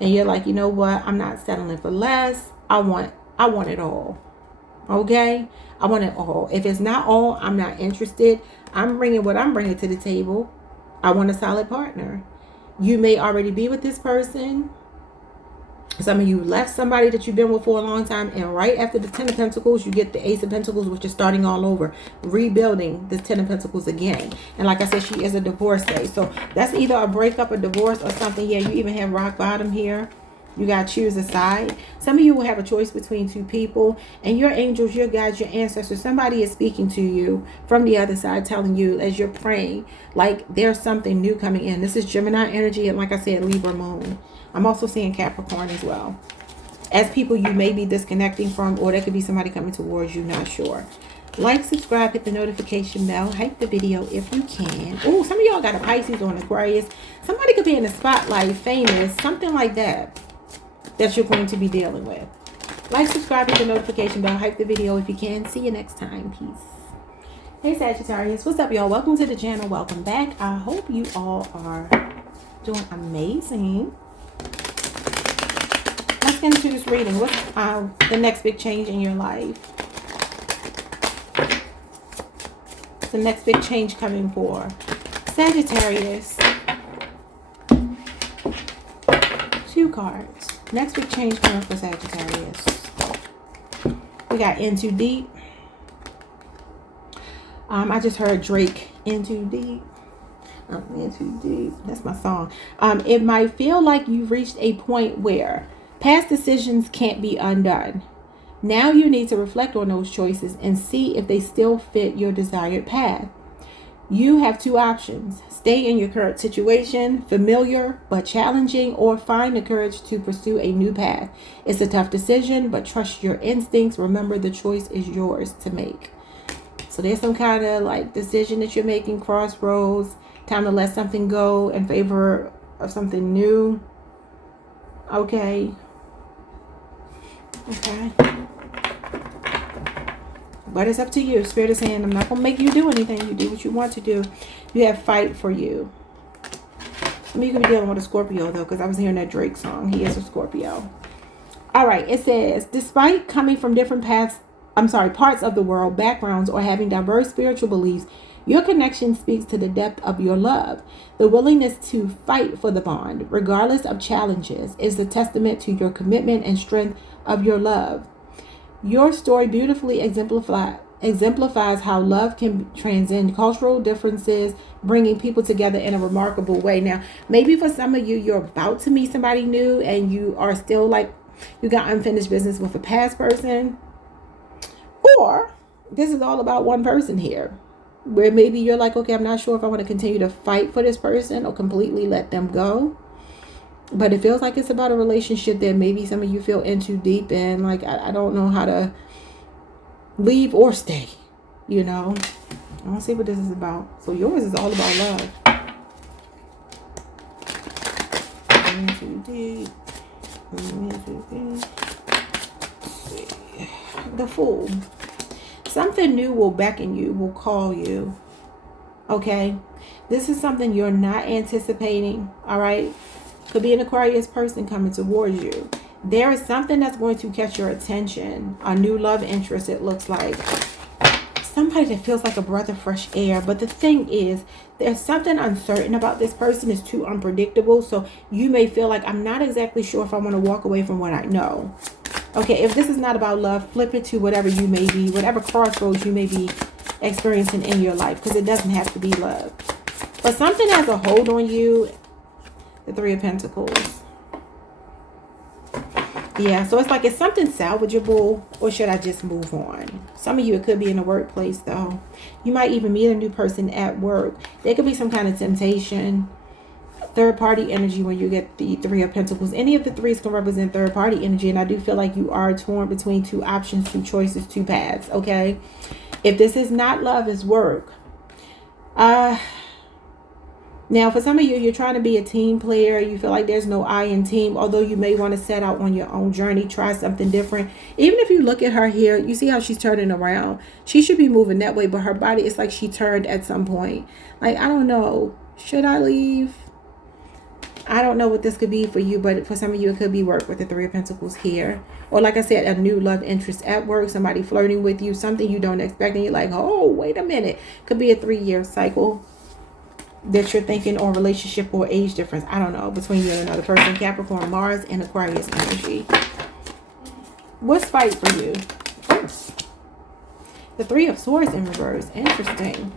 And you're like, you know what? I'm not settling for less. I want it all. Okay? I want it all. If it's not all, I'm not interested. I'm bringing what I'm bringing to the table. I want a solid partner. You may already be with this person. Some of you left somebody that you've been with for a long time, and right after the 10 of Pentacles, you get the Ace of Pentacles, which is starting all over, rebuilding the 10 of Pentacles again. And like I said, she is a divorcee. So that's either a breakup, a divorce, or something. Yeah, you even have rock bottom here. You got to choose a side. Some of you will have a choice between two people, and your angels, your guides, your ancestors, somebody is speaking to you from the other side, telling you as you're praying, like there's something new coming in. This is Gemini energy, and like I said, Libra moon. I'm also seeing Capricorn as well. As people you may be disconnecting from, or there could be somebody coming towards you, not sure. Like, subscribe, hit the notification bell, hype the video if you can. Oh, some of y'all got a Pisces or an Aquarius. Somebody could be in the spotlight, famous, something like that you're going to be dealing with. Like, subscribe, hit the notification bell, hype the video if you can. See you next time. Peace. Hey Sagittarius, what's up y'all? Welcome to the channel. Welcome back. I hope you all are doing amazing. Let's get into this reading. What's the next big change in your life? The next big change coming for Sagittarius. 2 cards. Next big change coming for Sagittarius. We got In Too Deep. I just heard Drake, In Too Deep. In Too Deep. That's my song. It might feel like you've reached a point where past decisions can't be undone. Now you need to reflect on those choices and see if they still fit your desired path. You have 2 options. Stay in your current situation, familiar but challenging, or find the courage to pursue a new path. It's a tough decision, but trust your instincts. Remember, the choice is yours to make. So there's some kind of like decision that you're making, crossroads, time to let something go in favor of something new. Okay. But it's up to you. Spirit is saying, I'm not going to make you do anything. You do what you want to do. You have fight for you. Some of you could be dealing with a Scorpio, though, because I was hearing that Drake song. He is a Scorpio. All right. It says, despite coming from different parts of the world, backgrounds, or having diverse spiritual beliefs, your connection speaks to the depth of your love. The willingness to fight for the bond, regardless of challenges, is a testament to your commitment and strength of your love. Your story beautifully exemplifies how love can transcend cultural differences, bringing people together in a remarkable way. Now, maybe for some of you, you're about to meet somebody new and you are still like, you got unfinished business with a past person. Or this is all about one person here, where maybe you're like, okay, I'm not sure if I want to continue to fight for this person or completely let them go. But it feels like it's about a relationship that maybe some of you feel in too deep in. Like, I don't know how to leave or stay, you know. I don't see what this is about. So yours is all about love. In too deep. In too deep. The Fool. Something new will beckon you, will call you. Okay? This is something you're not anticipating. All right? Could be an Aquarius person coming towards you. There is something that's going to catch your attention. A new love interest, it looks like. Somebody that feels like a breath of fresh air. But the thing is, there's something uncertain about this person. It's too unpredictable. So you may feel like, I'm not exactly sure if I want to walk away from what I know. Okay, if this is not about love, flip it to whatever you may be, whatever crossroads you may be experiencing in your life. Because it doesn't have to be love. But something has a hold on you. The Three of Pentacles. Yeah, so it's like, it's something salvageable, or should I just move on? Some of you, it could be in the workplace, though. You might even meet a new person at work. There could be some kind of temptation. Third party energy when you get the Three of Pentacles. Any of the threes can represent third party energy, and I do feel like you are torn between two options, two choices, two paths, okay? If this is not love, it's work. Now, for some of you, you're trying to be a team player. You feel like there's no I in team, although you may want to set out on your own journey, try something different. Even if you look at her here, you see how she's turning around. She should be moving that way, but her body, it's like she turned at some point. Like, I don't know. Should I leave? I don't know what this could be for you, but for some of you, it could be work with the Three of Pentacles here. Or like I said, a new love interest at work, somebody flirting with you, something you don't expect, and you're like, oh, wait a minute. Could be a 3-year cycle that you're thinking, or relationship or age difference, I don't know, between you and another person. Capricorn, Mars, and Aquarius energy. What's fight for you? The Three of Swords in reverse. Interesting.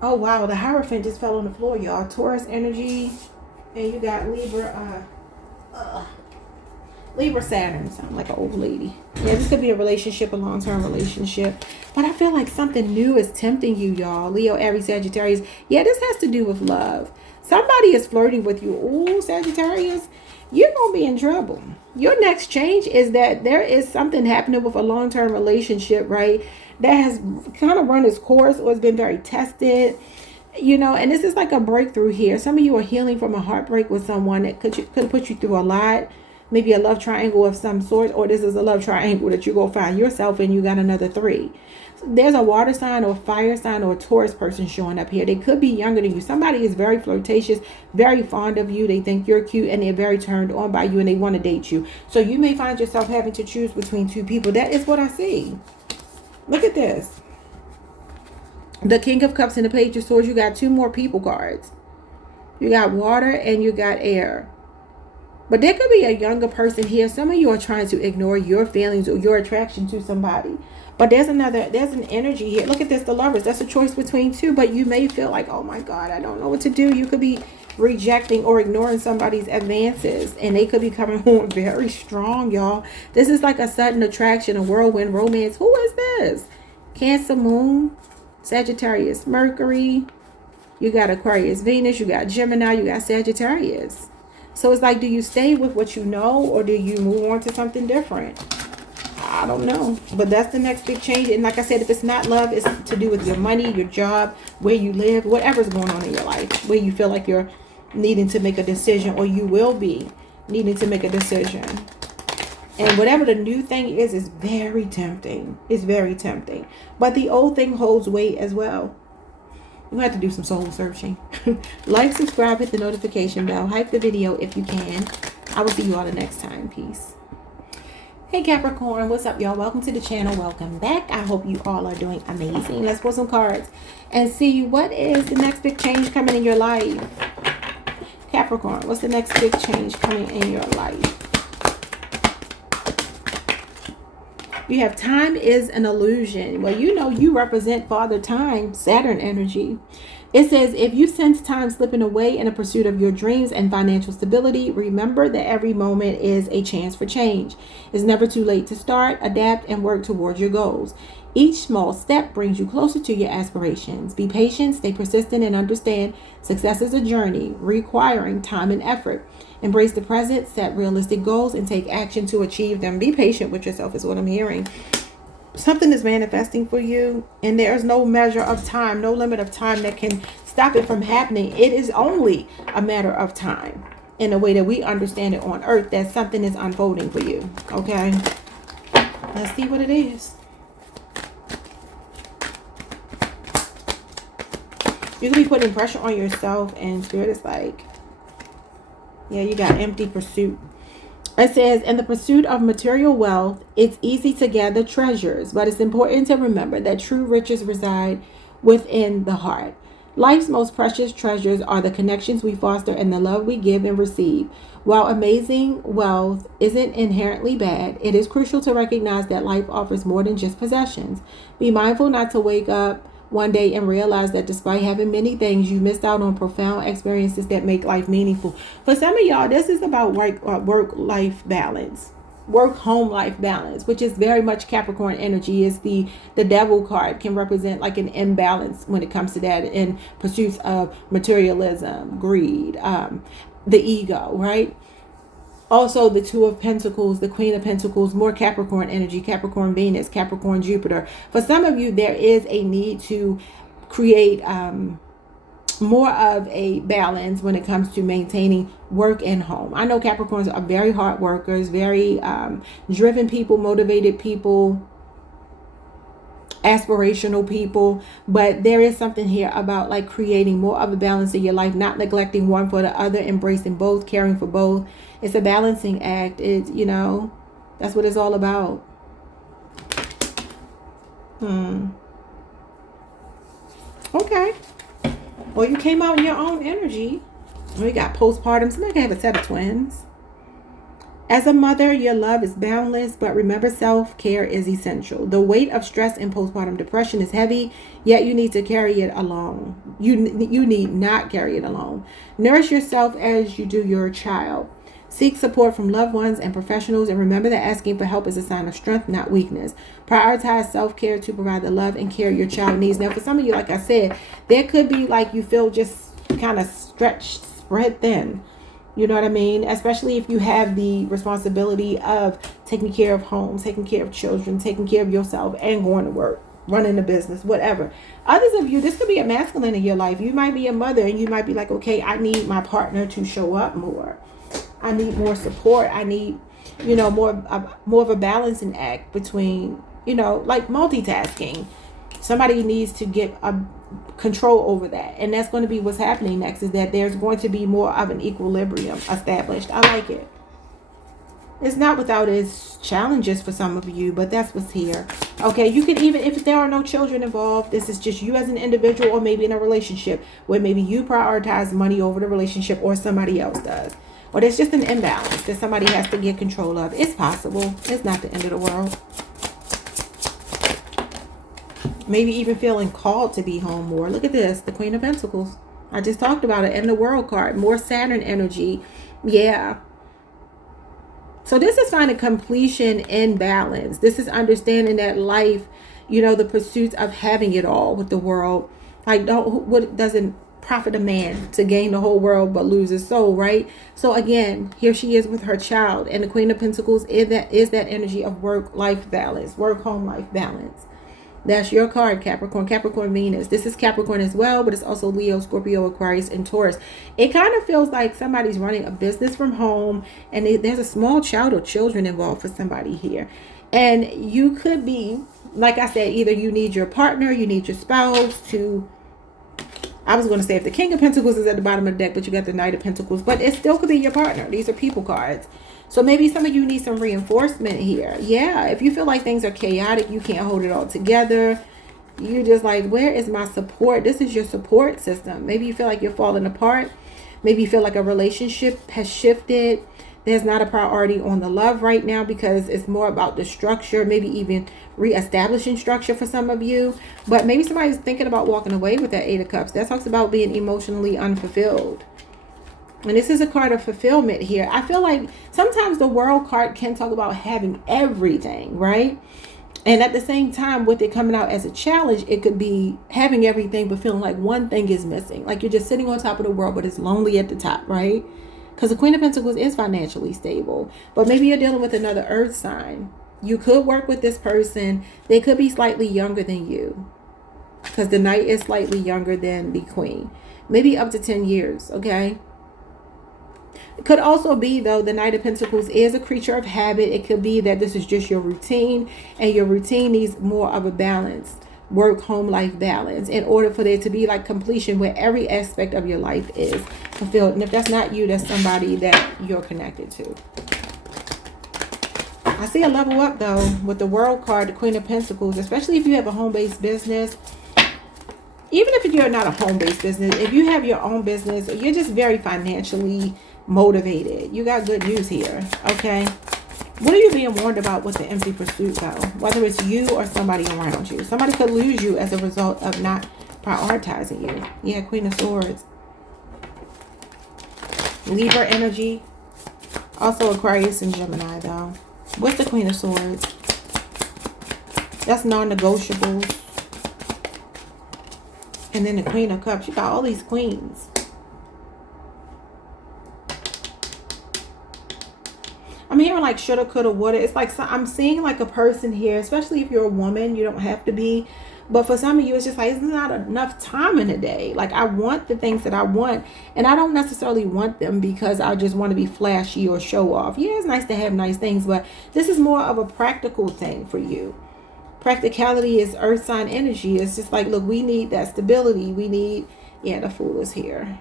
Oh, wow. The Hierophant just fell on the floor, y'all. Taurus energy. And you got Libra, Libra Saturn. Sound like an old lady. Yeah, this could be a relationship, a long-term relationship. But I feel like something new is tempting you, y'all. Leo, Aries, Sagittarius. Yeah, this has to do with love. Somebody is flirting with you. Ooh, Sagittarius. You're going to be in trouble. Your next change is that there is something happening with a long-term relationship, right? That has kind of run its course, or has been very tested. You know, and this is like a breakthrough here. Some of you are healing from a heartbreak with someone that could put you through a lot. Maybe a love triangle of some sort, or this is a love triangle that you go find yourself and you got another 3. So there's a water sign or fire sign or a Taurus person showing up here. They could be younger than you. Somebody is very flirtatious, very fond of you. They think you're cute and they're very turned on by you and they want to date you. So you may find yourself having to choose between 2 people. That is what I see. Look at this. The King of Cups and the Page of Swords. You got 2 more people cards. You got water and you got air. But there could be a younger person here. Some of you are trying to ignore your feelings or your attraction to somebody. But there's an energy here. Look at this, the Lovers. That's a choice between 2. But you may feel like, oh my God, I don't know what to do. You could be rejecting or ignoring somebody's advances. And they could be coming on very strong, y'all. This is like a sudden attraction, a whirlwind romance. Who is this? Cancer Moon, Sagittarius Mercury. You got Aquarius Venus. You got Gemini. You got Sagittarius. So it's like, do you stay with what you know, or do you move on to something different? I don't know. But that's the next big change. And like I said, if it's not love, it's to do with your money, your job, where you live, whatever's going on in your life, where you feel like you're needing to make a decision, or you will be needing to make a decision. And whatever the new thing is very tempting. It's very tempting. But the old thing holds weight as well. You have to do some soul searching. Like, subscribe, hit the notification bell. Hype the video if you can. I will see you all the next time. Peace. Hey Capricorn, what's up, y'all? Welcome to the channel. Welcome back. I hope you all are doing amazing. Let's pull some cards and see what is the next big change coming in your life. Capricorn, what's the next big change coming in your life? You have time is an illusion. Well, you know you represent Father Time, Saturn energy. It says, if you sense time slipping away in the pursuit of your dreams and financial stability, remember that every moment is a chance for change. It's never too late to start, adapt, and work towards your goals. Each small step brings you closer to your aspirations. Be patient, stay persistent, and understand success is a journey requiring time and effort. Embrace the present, set realistic goals, and take action to achieve them. Be patient with yourself is what I'm hearing. Something is manifesting for you, and there's no measure of time, no limit of time that can stop it from happening. It is only a matter of time in the way that we understand it on earth, that something is unfolding for you. Okay, let's see what it is. You could be putting pressure on yourself, and Spirit is like, yeah, you got empty pursuit. It says, in the pursuit of material wealth, it's easy to gather treasures, but it's important to remember that true riches reside within the heart. Life's most precious treasures are the connections we foster and the love we give and receive. While amazing wealth isn't inherently bad, it is crucial to recognize that life offers more than just possessions. Be mindful not to wake up one day and realize that despite having many things, you missed out on profound experiences that make life meaningful. For some of y'all, this is about work-life balance. Work-home life balance, which is very much Capricorn energy. Is the devil card can represent like an imbalance when it comes to that, in pursuits of materialism, greed, the ego, right? Also, the Two of Pentacles, the Queen of Pentacles, more Capricorn energy, Capricorn Venus, Capricorn Jupiter. For some of you, there is a need to create more of a balance when it comes to maintaining work and home. I know Capricorns are very hard workers, very driven people, motivated people, aspirational people, but there is something here about like creating more of a balance in your life, not neglecting one for the other, embracing both, caring for both. It's a balancing act. It's, you know, that's what it's all about. Okay. Well, you came out in your own energy. We got postpartum. Somebody can have a set of twins. As a mother, your love is boundless, but remember, self-care is essential. The weight of stress and postpartum depression is heavy, yet you need to carry it alone. You need not carry it alone. Nourish yourself as you do your child. Seek support from loved ones and professionals, and remember that asking for help is a sign of strength, not weakness. Prioritize self-care to provide the love and care your child needs. Now, for some of you, like I said, there could be like you feel just kind of stretched, spread thin. You know what I mean? Especially if you have the responsibility of taking care of homes, taking care of children, taking care of yourself, and going to work, running a business, whatever. Others of you, this could be a masculine in your life. You might be a mother and you might be like, okay, I need my partner to show up more. I need more support. I need, you know, more of a balancing act between, you know, like multitasking. Somebody needs to get a control over that, and that's going to be what's happening next, is that there's going to be more of an equilibrium established. I like it. It's not without its challenges for some of you, but that's what's here. Okay, you can, even if there are no children involved, this is just you as an individual, or maybe in a relationship where maybe you prioritize money over the relationship, or somebody else does, or there's just an imbalance that somebody has to get control of. It's possible. It's not the end of the world. Maybe even feeling called to be home more. Look at this, the Queen of Pentacles. I just talked about it. And the World card, more Saturn energy. Yeah. So this is finding completion in balance. This is understanding that life, you know, the pursuit of having it all with the world. Like, what doesn't profit a man to gain the whole world but lose his soul, right? So again, here she is with her child. And the Queen of Pentacles is that energy of work-life balance, work-home life balance. That's your card, Capricorn. Capricorn Venus. This is Capricorn as well, but it's also Leo, Scorpio, Aquarius, and Taurus. It kind of feels like somebody's running a business from home, and there's a small child or children involved for somebody here. And you could be, like I said, either you need your partner, you need your spouse to, I was going to say if the King of Pentacles is at the bottom of the deck, but you got the Knight of Pentacles, but it still could be your partner. These are people cards. So maybe some of you need some reinforcement here. Yeah, if you feel like things are chaotic, you can't hold it all together. You're just like, where is my support? This is your support system. Maybe you feel like you're falling apart. Maybe you feel like a relationship has shifted. There's not a priority on the love right now because it's more about the structure, maybe even reestablishing structure for some of you. But maybe somebody's thinking about walking away with that Eight of Cups. That talks about being emotionally unfulfilled. And this is a card of fulfillment here. I feel like sometimes the World card can talk about having everything, right? And at the same time, with it coming out as a challenge, it could be having everything but feeling like one thing is missing. Like you're just sitting on top of the world, but it's lonely at the top, right? Because the Queen of Pentacles is financially stable. But maybe you're dealing with another earth sign. You could work with this person. They could be slightly younger than you, because the Knight is slightly younger than the Queen. Maybe up to 10 years, okay? It could also be, though, the Knight of Pentacles is a creature of habit. It could be that this is just your routine, and your routine needs more of a balance, work-home life balance, in order for there to be like completion where every aspect of your life is fulfilled. And if that's not you, that's somebody that you're connected to. I see a level up, though, with the World card, the Queen of Pentacles, especially if you have a home-based business. Even if you're not a home-based business, if you have your own business, you're just very financially motivated. You got good news here, okay? What are you being warned about with the empty pursuit, though? Whether it's you or somebody around you. Somebody could lose you as a result of not prioritizing you. Yeah, Queen of Swords. Libra energy. Also Aquarius and Gemini, though. What's the Queen of Swords? That's non-negotiables. And then the Queen of Cups. You got all these queens. I'm hearing like shoulda, coulda, woulda. It's like I'm seeing like a person here, especially if you're a woman. You don't have to be. But for some of you, it's just like, it's not enough time in a day. Like, I want the things that I want. And I don't necessarily want them because I just want to be flashy or show off. Yeah, it's nice to have nice things. But this is more of a practical thing for you. Practicality is earth sign energy. It's just like, look, we need that stability. We need, yeah, the Fool is here.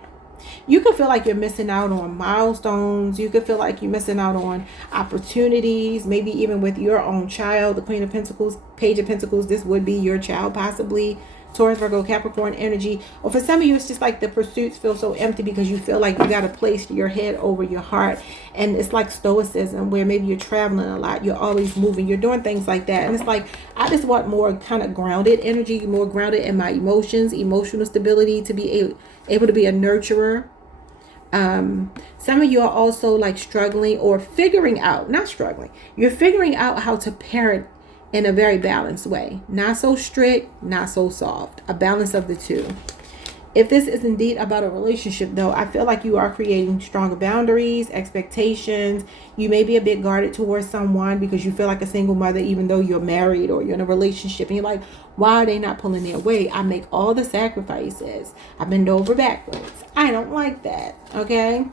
You could feel like you're missing out on milestones. You could feel like you're missing out on opportunities, maybe even with your own child. The Queen of Pentacles, Page of Pentacles, this would be your child possibly. Taurus, Virgo, Capricorn energy. Or for some of you, it's just like the pursuits feel so empty because you feel like you got to place your head over your heart. And it's like stoicism where maybe you're traveling a lot. You're always moving. You're doing things like that. And it's like, I just want more kind of grounded energy, more grounded in my emotions, emotional stability, to be able to be a nurturer. Some of you are also like struggling or figuring out, not struggling. You're figuring out how to parent in a very balanced way. Not so strict, not so soft. A balance of the two. If this is indeed about a relationship, though, I feel like you are creating stronger boundaries, expectations. You may be a bit guarded towards someone because you feel like a single mother, even though you're married or you're in a relationship. And you're like, why are they not pulling their weight? I make all the sacrifices. I bend over backwards. I don't like that. Okay?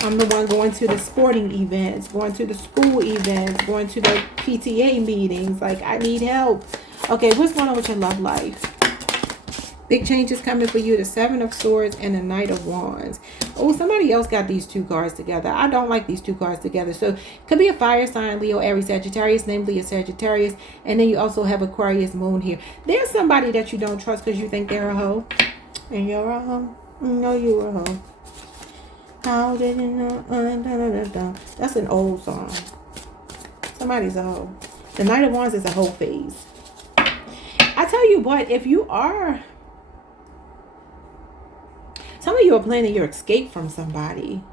I'm the one going to the sporting events, going to the school events, going to the PTA meetings. Like, I need help. Okay, what's going on with your love life? Big changes coming for you. The Seven of Swords and the Knight of Wands. Oh, somebody else got these two cards together. I don't like these two cards together. So, it could be a fire sign, Leo, Aries, Sagittarius, namely a Sagittarius. And then you also have Aquarius moon here. There's somebody that you don't trust because you think they're a hoe. And you're a hoe. No, you're a hoe. How did you know? That's an old song. Somebody's a hoe. The Knight of Wands is a hoe phase. I tell you what, if you are, some of you are planning your escape from somebody.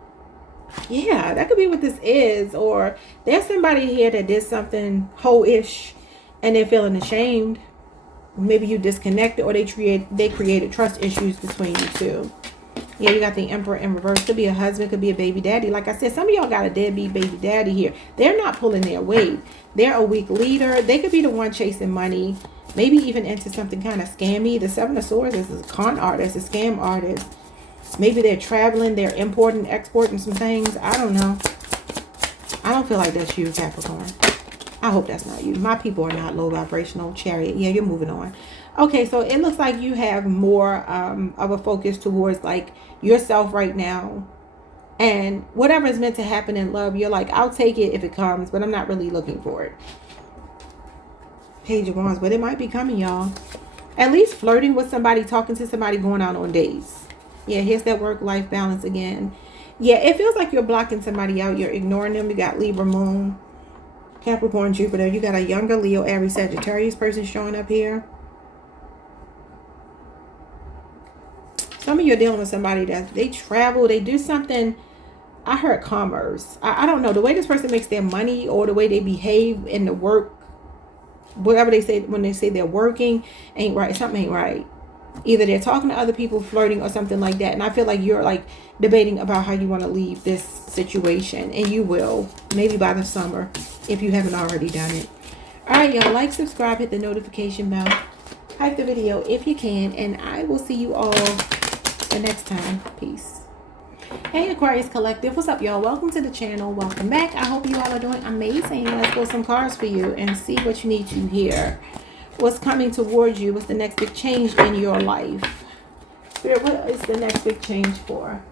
Yeah, that could be what this is. Or there's somebody here that did something hoe-ish and they're feeling ashamed. Maybe you disconnected or they created trust issues between you two. Yeah, you got the Emperor in reverse. Could be a husband, could be a baby daddy. Like I said, some of y'all got a deadbeat baby daddy here. They're not pulling their weight. They're a weak leader. They could be the one chasing money. Maybe even into something kind of scammy. The Seven of Swords is a con artist, a scam artist. Maybe they're traveling. They're importing, exporting some things. I don't know. I don't feel like that's you, Capricorn. I hope that's not you. My people are not low vibrational. Chariot. Yeah, you're moving on. Okay, so it looks like you have more of a focus towards like yourself right now. And whatever is meant to happen in love, you're like, I'll take it if it comes, but I'm not really looking for it. Page of Wands, but it might be coming, y'all. At least flirting with somebody, talking to somebody, going out on dates. Yeah, here's that work-life balance again. Yeah, it feels like you're blocking somebody out. You're ignoring them. You got Libra moon, Capricorn, Jupiter. You got a younger Leo, Aries, Sagittarius person showing up here. Some of you are dealing with somebody that they travel, they do something. I heard commerce. I don't know. The way this person makes their money or the way they behave in the work, whatever they say when they say they're working, ain't right. Something ain't right. Either they're talking to other people, flirting or something like that. And I feel like you're like debating about how you want to leave this situation. And you will. Maybe by the summer if you haven't already done it. All right, y'all. Like, subscribe, hit the notification bell. Hype the video if you can. And I will see you all the next time. Peace. Hey Aquarius Collective, what's up y'all? Welcome to the channel. Welcome back. I hope you all are doing amazing. Let's pull some cards for you and see what you need to hear. What's coming towards you? What's the next big change in your life? Spirit, what is the next big change for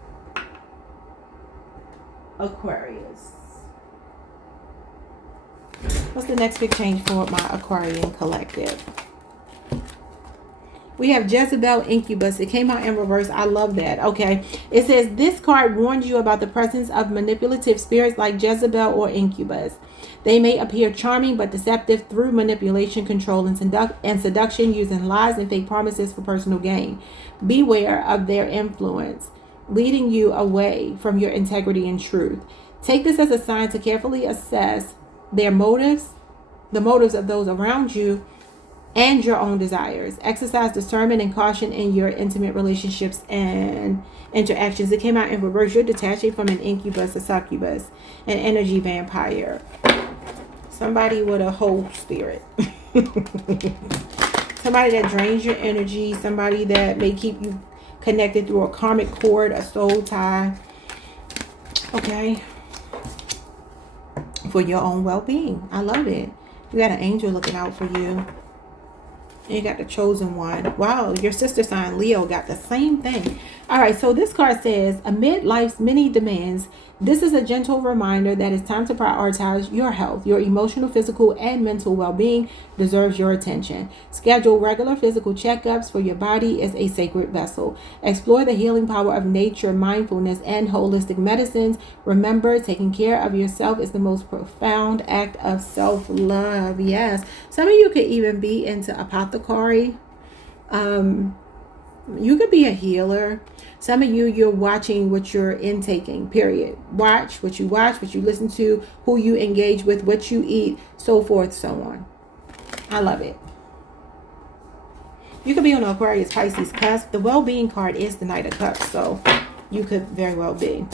Aquarius? What's the next big change for my Aquarian Collective? We have Jezebel, Incubus. It came out in reverse. I love that. Okay. It says this card warns you about the presence of manipulative spirits like Jezebel or Incubus. They may appear charming but deceptive through manipulation, control, and seduction, using lies and fake promises for personal gain. Beware of their influence, leading you away from your integrity and truth. Take this as a sign to carefully assess their motives, the motives of those around you, and your own desires. Exercise discernment and caution in your intimate relationships and interactions. It came out in reverse. You're detaching from an incubus, a succubus, an energy vampire. Somebody with a whole spirit. Somebody that drains your energy. Somebody that may keep you connected through a karmic cord, a soul tie. Okay. For your own well-being. I love it. You got an angel looking out for you. And you got the chosen one. Wow, your sister sign Leo got the same thing. All right, so this card says, amid life's many demands, this is a gentle reminder that it's time to prioritize your health. Your emotional, physical, and mental well-being deserves your attention. Schedule regular physical checkups, for your body is a sacred vessel. Explore the healing power of nature, mindfulness, and holistic medicines. Remember, taking care of yourself is the most profound act of self-love. Yes. Some of you could even be into apothecary. You could be a healer. Some of you, you're watching what you're intaking, period. Watch, what you listen to, who you engage with, what you eat, so forth, so on. I love it. You could be on an Aquarius, Pisces cusp. The well-being card is the Knight of Cups, so you could very well be.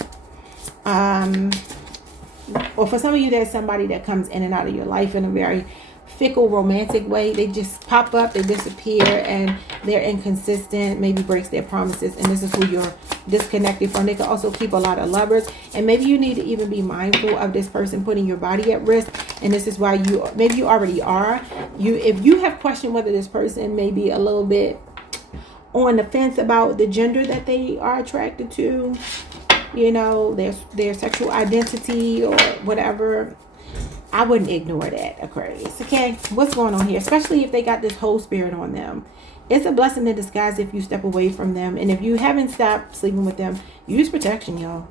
Or for some of you, there's somebody that comes in and out of your life in a very fickle romantic way. They just pop up, they disappear, and they're inconsistent, maybe breaks their promises, and this is who you're disconnected from. They can also keep a lot of lovers, and maybe you need to even be mindful of this person putting your body at risk, and this is why maybe you already are. If you have questioned whether this person may be a little bit on the fence about the gender that they are attracted to, you know, their sexual identity or whatever, I wouldn't ignore that, Aquarius. Okay, what's going on here? Especially if they got this whole spirit on them. It's a blessing in disguise if you step away from them. And if you haven't stopped sleeping with them, use protection, y'all.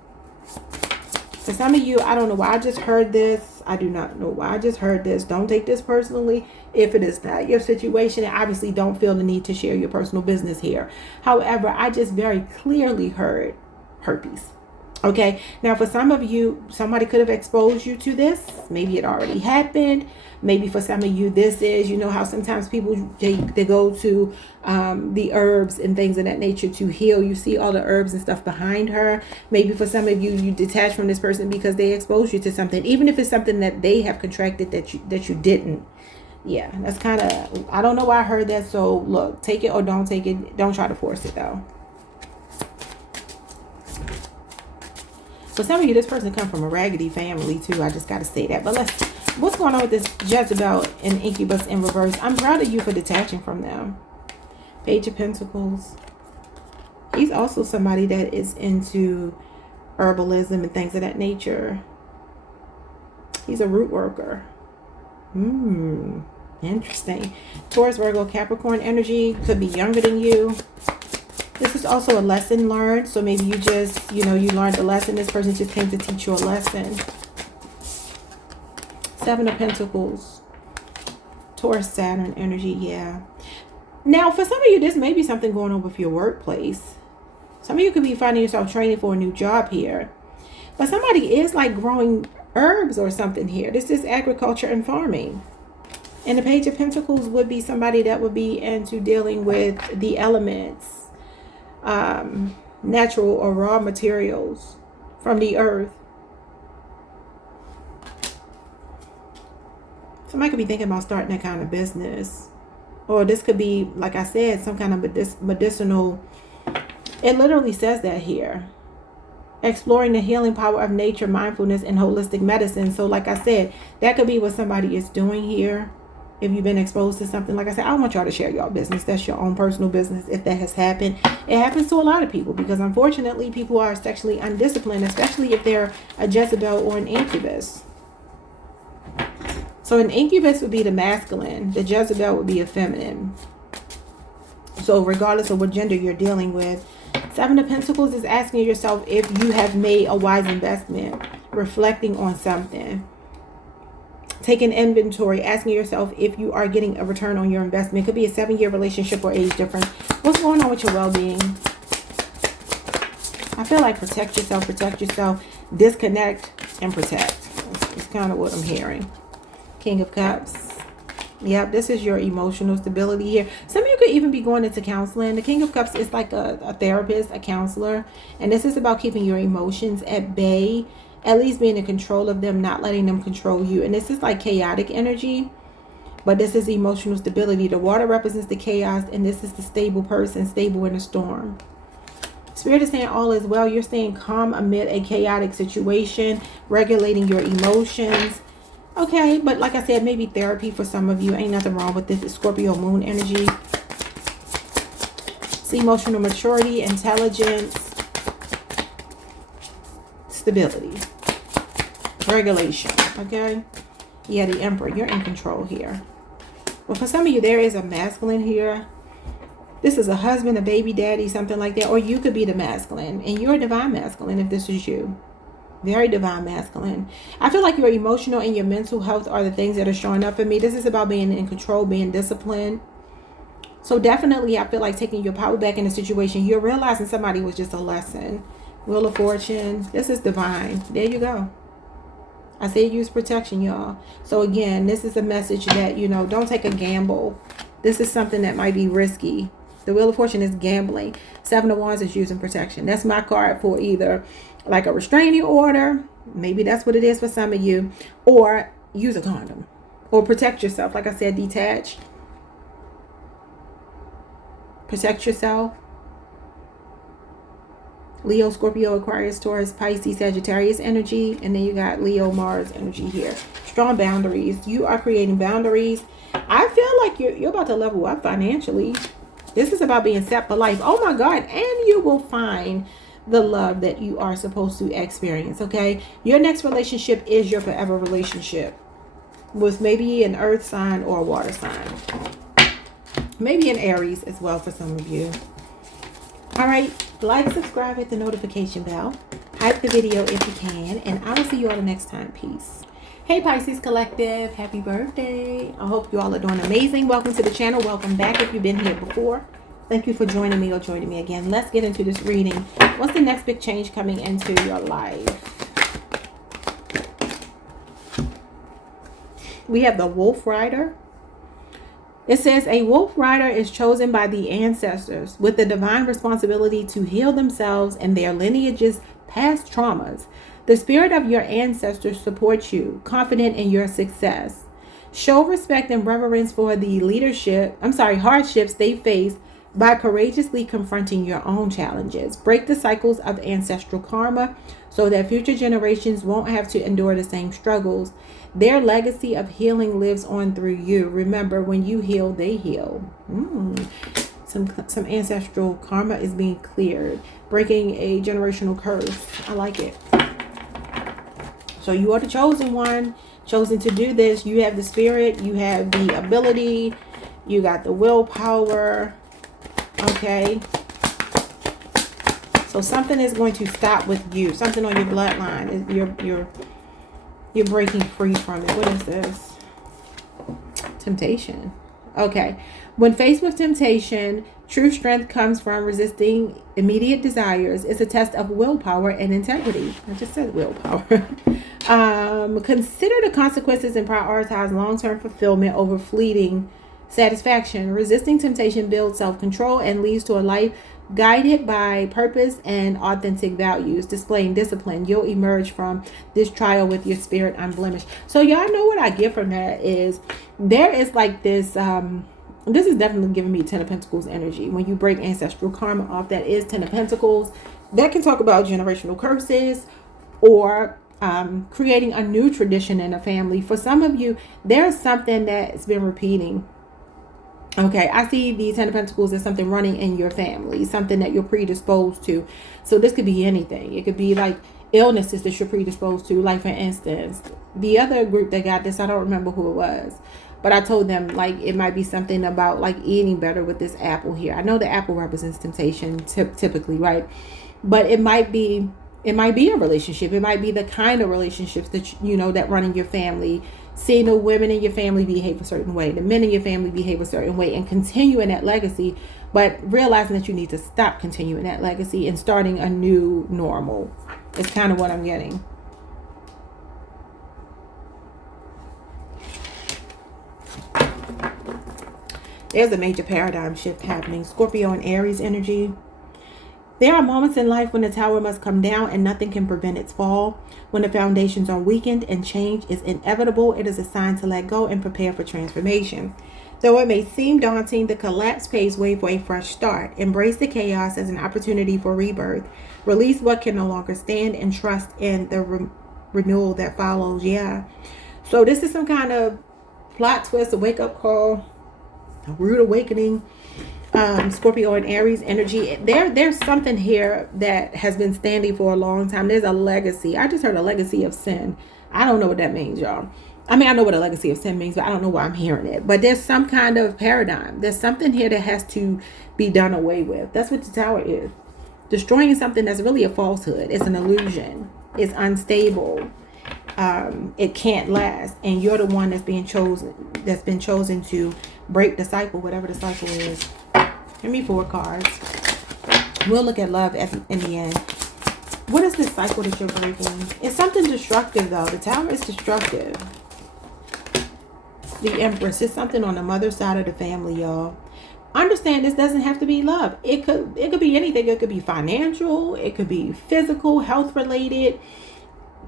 For some of you, I don't know why I just heard this. I do not know why I just heard this. Don't take this personally. If it is not your situation, and obviously don't feel the need to share your personal business here. However, I just very clearly heard herpes. Okay, now for some of you, somebody could have exposed you to this. Maybe it already happened. Maybe for some of you, this is, you know how sometimes people, they go to the herbs and things of that nature to heal. You see all the herbs and stuff behind her. Maybe for some of you, you detach from this person because they exposed you to something, even if it's something that they have contracted that you didn't. Yeah, that's kind of, I don't know why I heard that. So look, take it or don't take it. Don't try to force it though. For some of you, this person comes from a raggedy family too. I just got to say that. But what's going on with this Jezebel and Incubus in reverse? I'm proud of you for detaching from them. Page of Pentacles. He's also somebody that is into herbalism and things of that nature. He's a root worker. Interesting. Taurus, Virgo, Capricorn energy. Could be younger than you. This is also a lesson learned. So maybe you just, you learned a lesson. This person just came to teach you a lesson. Seven of Pentacles. Taurus, Saturn energy. Yeah. Now, for some of you, this may be something going on with your workplace. Some of you could be finding yourself training for a new job here. But somebody is like growing herbs or something here. This is agriculture and farming. And the Page of Pentacles would be somebody that would be into dealing with the elements. Natural or raw materials from the earth. Somebody could be thinking about starting that kind of business. Or this could be, like I said, some kind of medicinal. It literally says that here. Exploring the healing power of nature, mindfulness, and holistic medicine. So like I said, that could be what somebody is doing here. If you've been exposed to something, like I said, I don't want y'all to share y'all business. That's your own personal business. If that has happened, it happens to a lot of people because unfortunately people are sexually undisciplined, especially if they're a Jezebel or an Incubus. So an Incubus would be the masculine. The Jezebel would be a feminine. So regardless of what gender you're dealing with, Seven of Pentacles is asking yourself if you have made a wise investment, reflecting on something. Taking inventory, asking yourself if you are getting a return on your investment. It could be a 7-year relationship or age difference. What's going on with your well-being? I feel like protect yourself, disconnect and protect. It's kind of what I'm hearing. King of Cups. Yep, this is your emotional stability here. Some of you could even be going into counseling. The King of Cups is like a therapist, a counselor. And this is about keeping your emotions at bay. At least being in control of them, not letting them control you. And this is like chaotic energy. But this is emotional stability. The water represents the chaos. And this is the stable person, stable in a storm. Spirit is saying all is well. You're staying calm amid a chaotic situation. Regulating your emotions. Okay, but like I said, maybe therapy for some of you. Ain't nothing wrong with this. It's Scorpio moon energy. It's emotional maturity, intelligence, stability, regulation. Okay, yeah, the Emperor. You're in control here. Well, for some of you, there is a masculine here. This is a husband, a baby daddy, something like that. Or you could be the masculine, and you're a divine masculine if this is you. Very divine masculine. I feel like your emotional and your mental health are the things that are showing up for me. This is about being in control, being disciplined. So definitely, I feel like taking your power back in the situation. You're realizing somebody was just a lesson. Wheel of Fortune. This is divine. There you go. I say use protection, y'all. So again, this is a message that, you know, don't take a gamble. This is something that might be risky. The Wheel of Fortune is gambling. Seven of Wands is using protection. That's my card for either like a restraining order. Maybe that's what it is for some of you. Or use a condom. Or protect yourself. Like I said, detach. Protect yourself. Leo, Scorpio, Aquarius, Taurus, Pisces, Sagittarius energy. And then you got Leo, Mars energy here. Strong boundaries. You are creating boundaries. I feel like you're about to level up financially. This is about being set for life. Oh my God. And you will find the love that you are supposed to experience. Okay. Your next relationship is your forever relationship. With maybe an earth sign or a water sign. Maybe an Aries as well for some of you. All right. Like, subscribe, hit the notification bell. Hype the video if you can. And I will see you all the next time. Peace. Hey Pisces Collective, happy birthday. I hope you all are doing amazing. Welcome to the channel. Welcome back if you've been here before. Thank you for joining me or joining me again. Let's get into this reading. What's the next big change coming into your life? We have the Wolf Rider. It says a wolf rider is chosen by the ancestors with the divine responsibility to heal themselves and their lineage's past traumas. The spirit of your ancestors supports you, confident in your success. Show respect and reverence for the hardships they face by courageously confronting your own challenges. Break the cycles of ancestral karma so that future generations won't have to endure the same struggles. Their legacy of healing lives on through you. Remember, when you heal, they heal. Some ancestral karma is being cleared. Breaking a generational curse. I like it. So you are the chosen one, chosen to do this. You have the spirit, you have the ability, you got the willpower. Okay. So something is going to stop with you. Something on your bloodline. You're breaking free from it. What is this? Temptation. Okay. When faced with temptation, true strength comes from resisting immediate desires. It's a test of willpower and integrity. I just said willpower. Consider the consequences and prioritize long-term fulfillment over fleeting satisfaction. Resisting temptation builds self-control and leads to a life guided by purpose and authentic values. Displaying discipline, you'll emerge from this trial with your spirit unblemished. So y'all know what I get from that is there is like this this is definitely giving me 10 of Pentacles energy. When you break ancestral karma off, that is 10 of Pentacles. That can talk about generational curses or creating a new tradition in a family. For some of you, there's something that's been repeating. Okay, I see the 10 of Pentacles as something running in your family, something that you're predisposed to. So this could be anything. It could be like illnesses that you're predisposed to. Like for instance, the other group that got this, I don't remember who it was. But I told them, like, it might be something about like eating better with this apple here. I know the apple represents temptation typically, right? But it might be a relationship. It might be the kind of relationships that you know that run in your family. Seeing the women in your family behave a certain way, the men in your family behave a certain way, and continuing that legacy, but realizing that you need to stop continuing that legacy and starting a new normal. It's kind of what I'm getting. There's a major paradigm shift happening. Scorpio and Aries energy. There are moments in life when the tower must come down and nothing can prevent its fall. When the foundations are weakened and change is inevitable, it is a sign to let go and prepare for transformation. Though it may seem daunting, the collapse paves way for a fresh start. Embrace the chaos as an opportunity for rebirth. Release what can no longer stand and trust in the renewal that follows. Yeah. So this is some kind of plot twist, a wake-up call, a rude awakening. Scorpio and Aries energy. There's something here that has been standing for a long time. There's a legacy. I just heard a legacy of sin. I don't know what that means, y'all. I mean, I know what a legacy of sin means, but I don't know why I'm hearing it. But there's some kind of paradigm. There's something here that has to be done away with. That's what the tower is. Destroying something that's really a falsehood. It's an illusion. It's unstable. It can't last. And you're the one that's been chosen to break the cycle, whatever the cycle is. Give me 4 cards. We'll look at love in the end. What is this cycle that you're breaking? It's something destructive, though. The tower is destructive. The Empress is something on the mother side of the family, y'all. Understand, this doesn't have to be love. It could be anything. It could be financial. It could be physical, health related.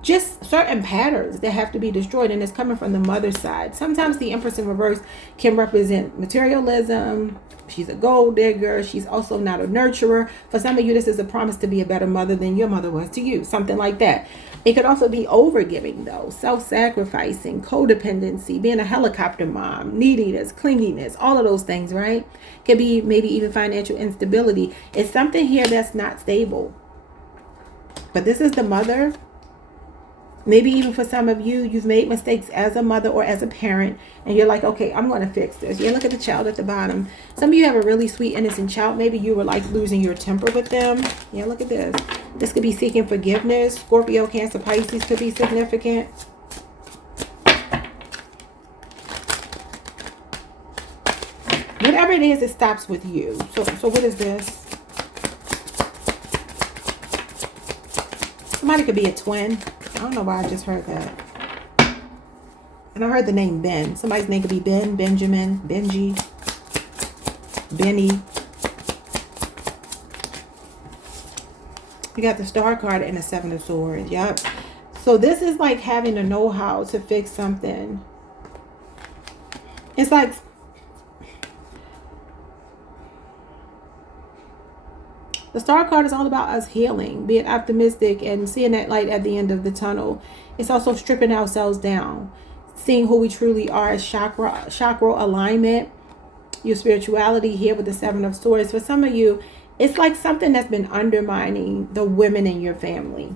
Just certain patterns that have to be destroyed, and it's coming from the mother side. Sometimes the Empress in reverse can represent materialism. She's a gold digger. She's also not a nurturer. For some of you, this is a promise to be a better mother than your mother was to you. Something like that. It could also be overgiving, though. Self-sacrificing, codependency, being a helicopter mom, neediness, clinginess, all of those things, right? Could be maybe even financial instability. It's something here that's not stable. But this is the mother. Maybe even for some of you, you've made mistakes as a mother or as a parent, and you're like, okay, I'm going to fix this. You look at the child at the bottom. Some of you have a really sweet, innocent child. Maybe you were like losing your temper with them. Yeah, look at this. This could be seeking forgiveness. Scorpio, Cancer, Pisces could be significant. Whatever it is, it stops with you. So what is this? Somebody could be a twin. I don't know why I just heard that. And I heard the name Ben. Somebody's name could be Ben, Benjamin, Benji, Benny. You got the Star card and the 7 of Swords. Yep. So this is like having to know how to fix something. It's like the Star card is all about us healing, being optimistic and seeing that light at the end of the tunnel. It's also stripping ourselves down, seeing who we truly are as chakra alignment, your spirituality here with the 7 of Swords. For some of you, it's like something that's been undermining the women in your family.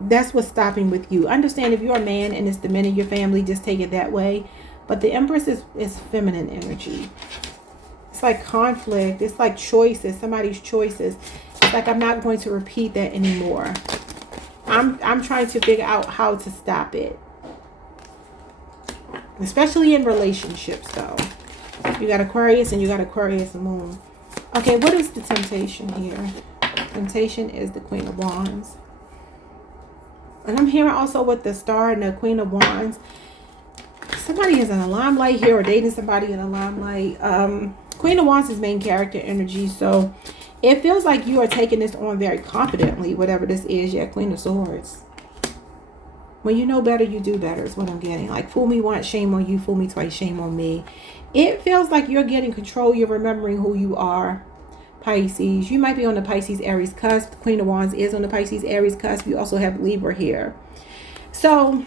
That's what's stopping with you. Understand, if you're a man and it's the men in your family, just take it that way. But the Empress is feminine energy. It's like conflict. It's like choices, somebody's choices. It's like, I'm not going to repeat that anymore. I'm trying to figure out how to stop it. Especially in relationships, though. You got Aquarius and you got Aquarius moon. Okay, what is the temptation here? Temptation is the Queen of Wands. And I'm hearing also with the Star and the Queen of Wands. Somebody is in a limelight here or dating somebody in a limelight. Queen of Wands is main character energy, so it feels like you are taking this on very confidently, whatever this is. Yeah, Queen of Swords. When you know better, you do better is what I'm getting. Like, fool me once, shame on you. Fool me twice, shame on me. It feels like you're getting control. You're remembering who you are. Pisces. You might be on the Pisces Aries cusp. Queen of Wands is on the Pisces Aries cusp. You also have Libra here. So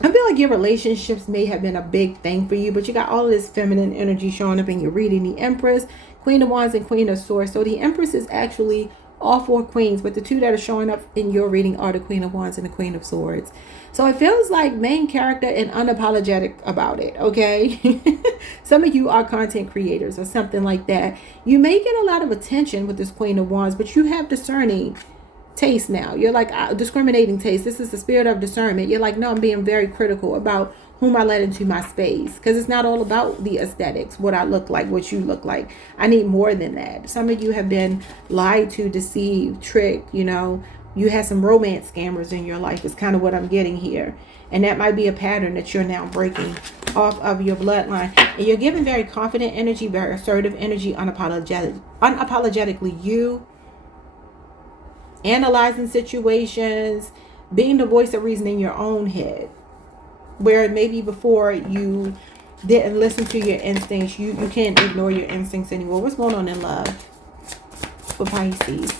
I feel like your relationships may have been a big thing for you, but you got all of this feminine energy showing up in your reading. The Empress, Queen of Wands, and Queen of Swords. So the Empress is actually all 4 queens, but the 2 that are showing up in your reading are the Queen of Wands and the Queen of Swords. So it feels like main character and unapologetic about it, okay? Some of you are content creators or something like that. You may get a lot of attention with this Queen of Wands, but you have discerning taste now. You're like discriminating taste. This is the spirit of discernment. You're like, no, I'm being very critical about whom I let into my space, because it's not all about the aesthetics, what I look like, what you look like. I need more than that. Some of you have been lied to, deceived, tricked. You know, you had some romance scammers in your life is kind of what I'm getting here, and that might be a pattern that you're now breaking off of your bloodline. And you're giving very confident energy, very assertive energy, unapologetically you, analyzing situations, being the voice of reason in your own head, where maybe before you didn't listen to your instincts. You can't ignore your instincts anymore. What's going on in love for Pisces?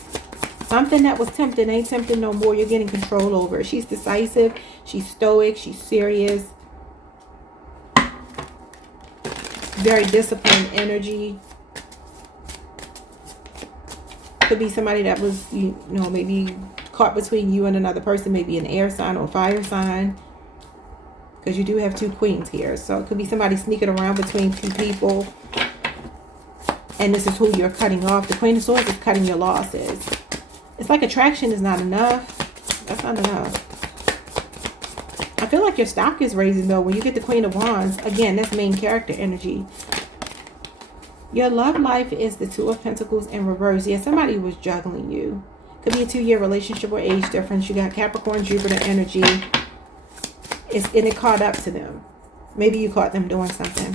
Something that was tempting ain't tempting no more. You're getting control over it. She's decisive. She's stoic. She's serious. Very disciplined energy. Could be somebody that was, you know, maybe caught between you and another person, maybe an air sign or fire sign, because you do have 2 queens here. So it could be somebody sneaking around between 2 people, and this is who you're cutting off. The Queen of Swords is cutting your losses. It's like attraction is not enough. That's not enough. I feel like your stock is raising though when you get the Queen of Wands. Again, that's main character energy. Your love life is the 2 of Pentacles in reverse. Yeah, somebody was juggling you. Could be a 2-year relationship or age difference. You got Capricorn, Jupiter energy. And it caught up to them. Maybe you caught them doing something.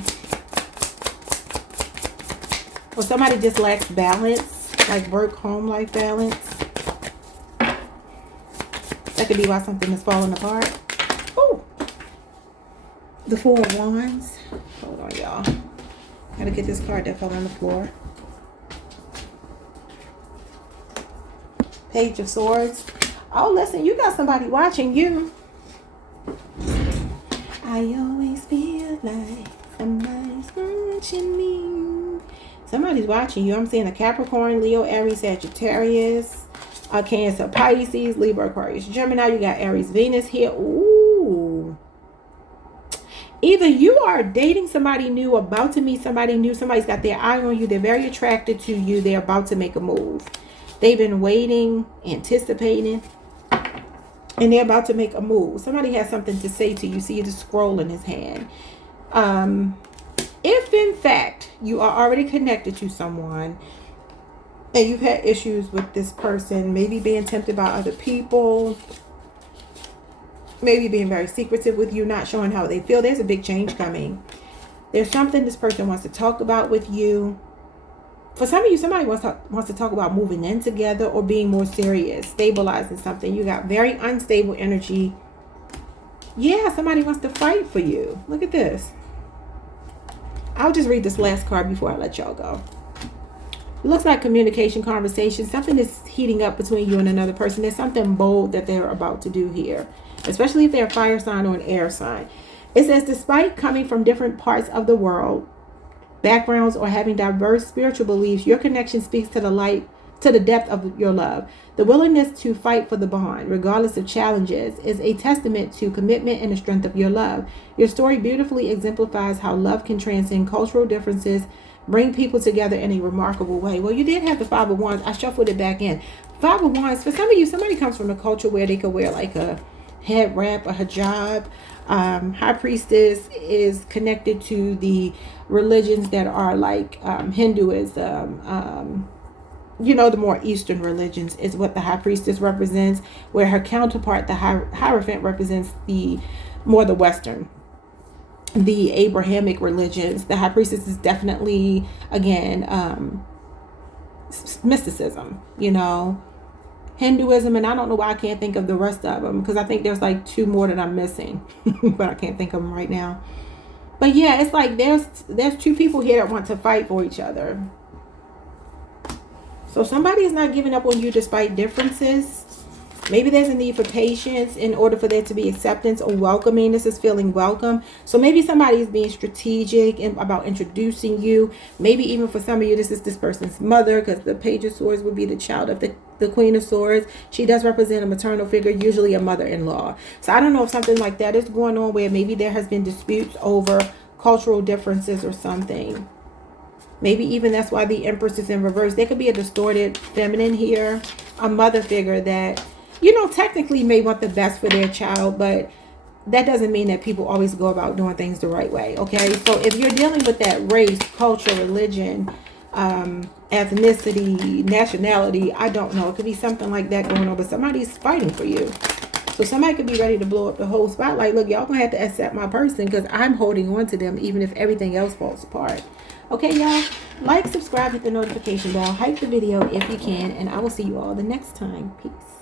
Or somebody just lacks balance, like work-home life balance. That could be why something is falling apart. Oh, the 4 of Wands. Hold on, y'all. Gotta get this card that fell on the floor. Page of Swords. Oh, listen, you got somebody watching you. I always feel like somebody's watching me. Somebody's watching you. I'm seeing a Capricorn, Leo, Aries, Sagittarius, a Cancer, Pisces, Libra, Aquarius, Gemini. You got Aries, Venus here. Ooh. Either you are dating somebody new, about to meet somebody new. Somebody's got their eye on you. They're very attracted to you. They're about to make a move. They've been waiting, anticipating, and they're about to make a move. Somebody has something to say to you. See the scroll in his hand. If in fact you are already connected to someone and you've had issues with this person, maybe being tempted by other people, maybe being very secretive with you, not showing how they feel, there's a big change coming. There's something this person wants to talk about with you. For some of you, somebody wants to talk about moving in together or being more serious, stabilizing something. You got very unstable energy. Yeah, somebody wants to fight for you. Look at this. I'll just read this last card before I let y'all go. It looks like communication, conversation. Something is heating up between you and another person. There's something bold that they're about to do here, especially if they're a fire sign or an air sign. It says, despite coming from different parts of the world, backgrounds, or having diverse spiritual beliefs, your connection speaks to the light, to the depth of your love. The willingness to fight for the bond, regardless of challenges, is a testament to commitment and the strength of your love. Your story beautifully exemplifies how love can transcend cultural differences, bring people together in a remarkable way. Well, you did have the 5 of Wands. I shuffled it back in. 5 of Wands, for some of you, somebody comes from a culture where they could wear like a head wrap, a hijab. High Priestess is connected to the religions that are like Hinduism, you know, the more Eastern religions is what the High Priestess represents, where her counterpart, the Hierophant, represents the Western, the Abrahamic religions. The High Priestess is definitely, again, mysticism, you know, Hinduism, and I don't know why I can't think of the rest of them, because I think there's like 2 more that I'm missing, but I can't think of them right now. But yeah, it's like there's 2 people here that want to fight for each other. So somebody is not giving up on you despite differences. Maybe there's a need for patience in order for there to be acceptance or welcoming. This is feeling welcome. So maybe somebody is being strategic about introducing you. Maybe even for some of you, this is this person's mother, because the Page of Swords would be the child of the the Queen of Swords, she does represent a maternal figure, usually a mother-in-law. So I don't know if something like that is going on, where maybe there has been disputes over cultural differences or something. Maybe even that's why the Empress is in reverse. There could be a distorted feminine here, a mother figure that, you know, technically may want the best for their child, but that doesn't mean that people always go about doing things the right way. Okay, so if you're dealing with that race, culture, religion, ethnicity, nationality, I don't know, it could be something like that going on, but somebody's fighting for you. So somebody could be ready to blow up the whole spotlight. Look, y'all gonna have to accept my person, because I'm holding on to them even if everything else falls apart. Okay, y'all, like, subscribe, hit the notification bell, hype the video if you can, and I will see you all the next time. Peace.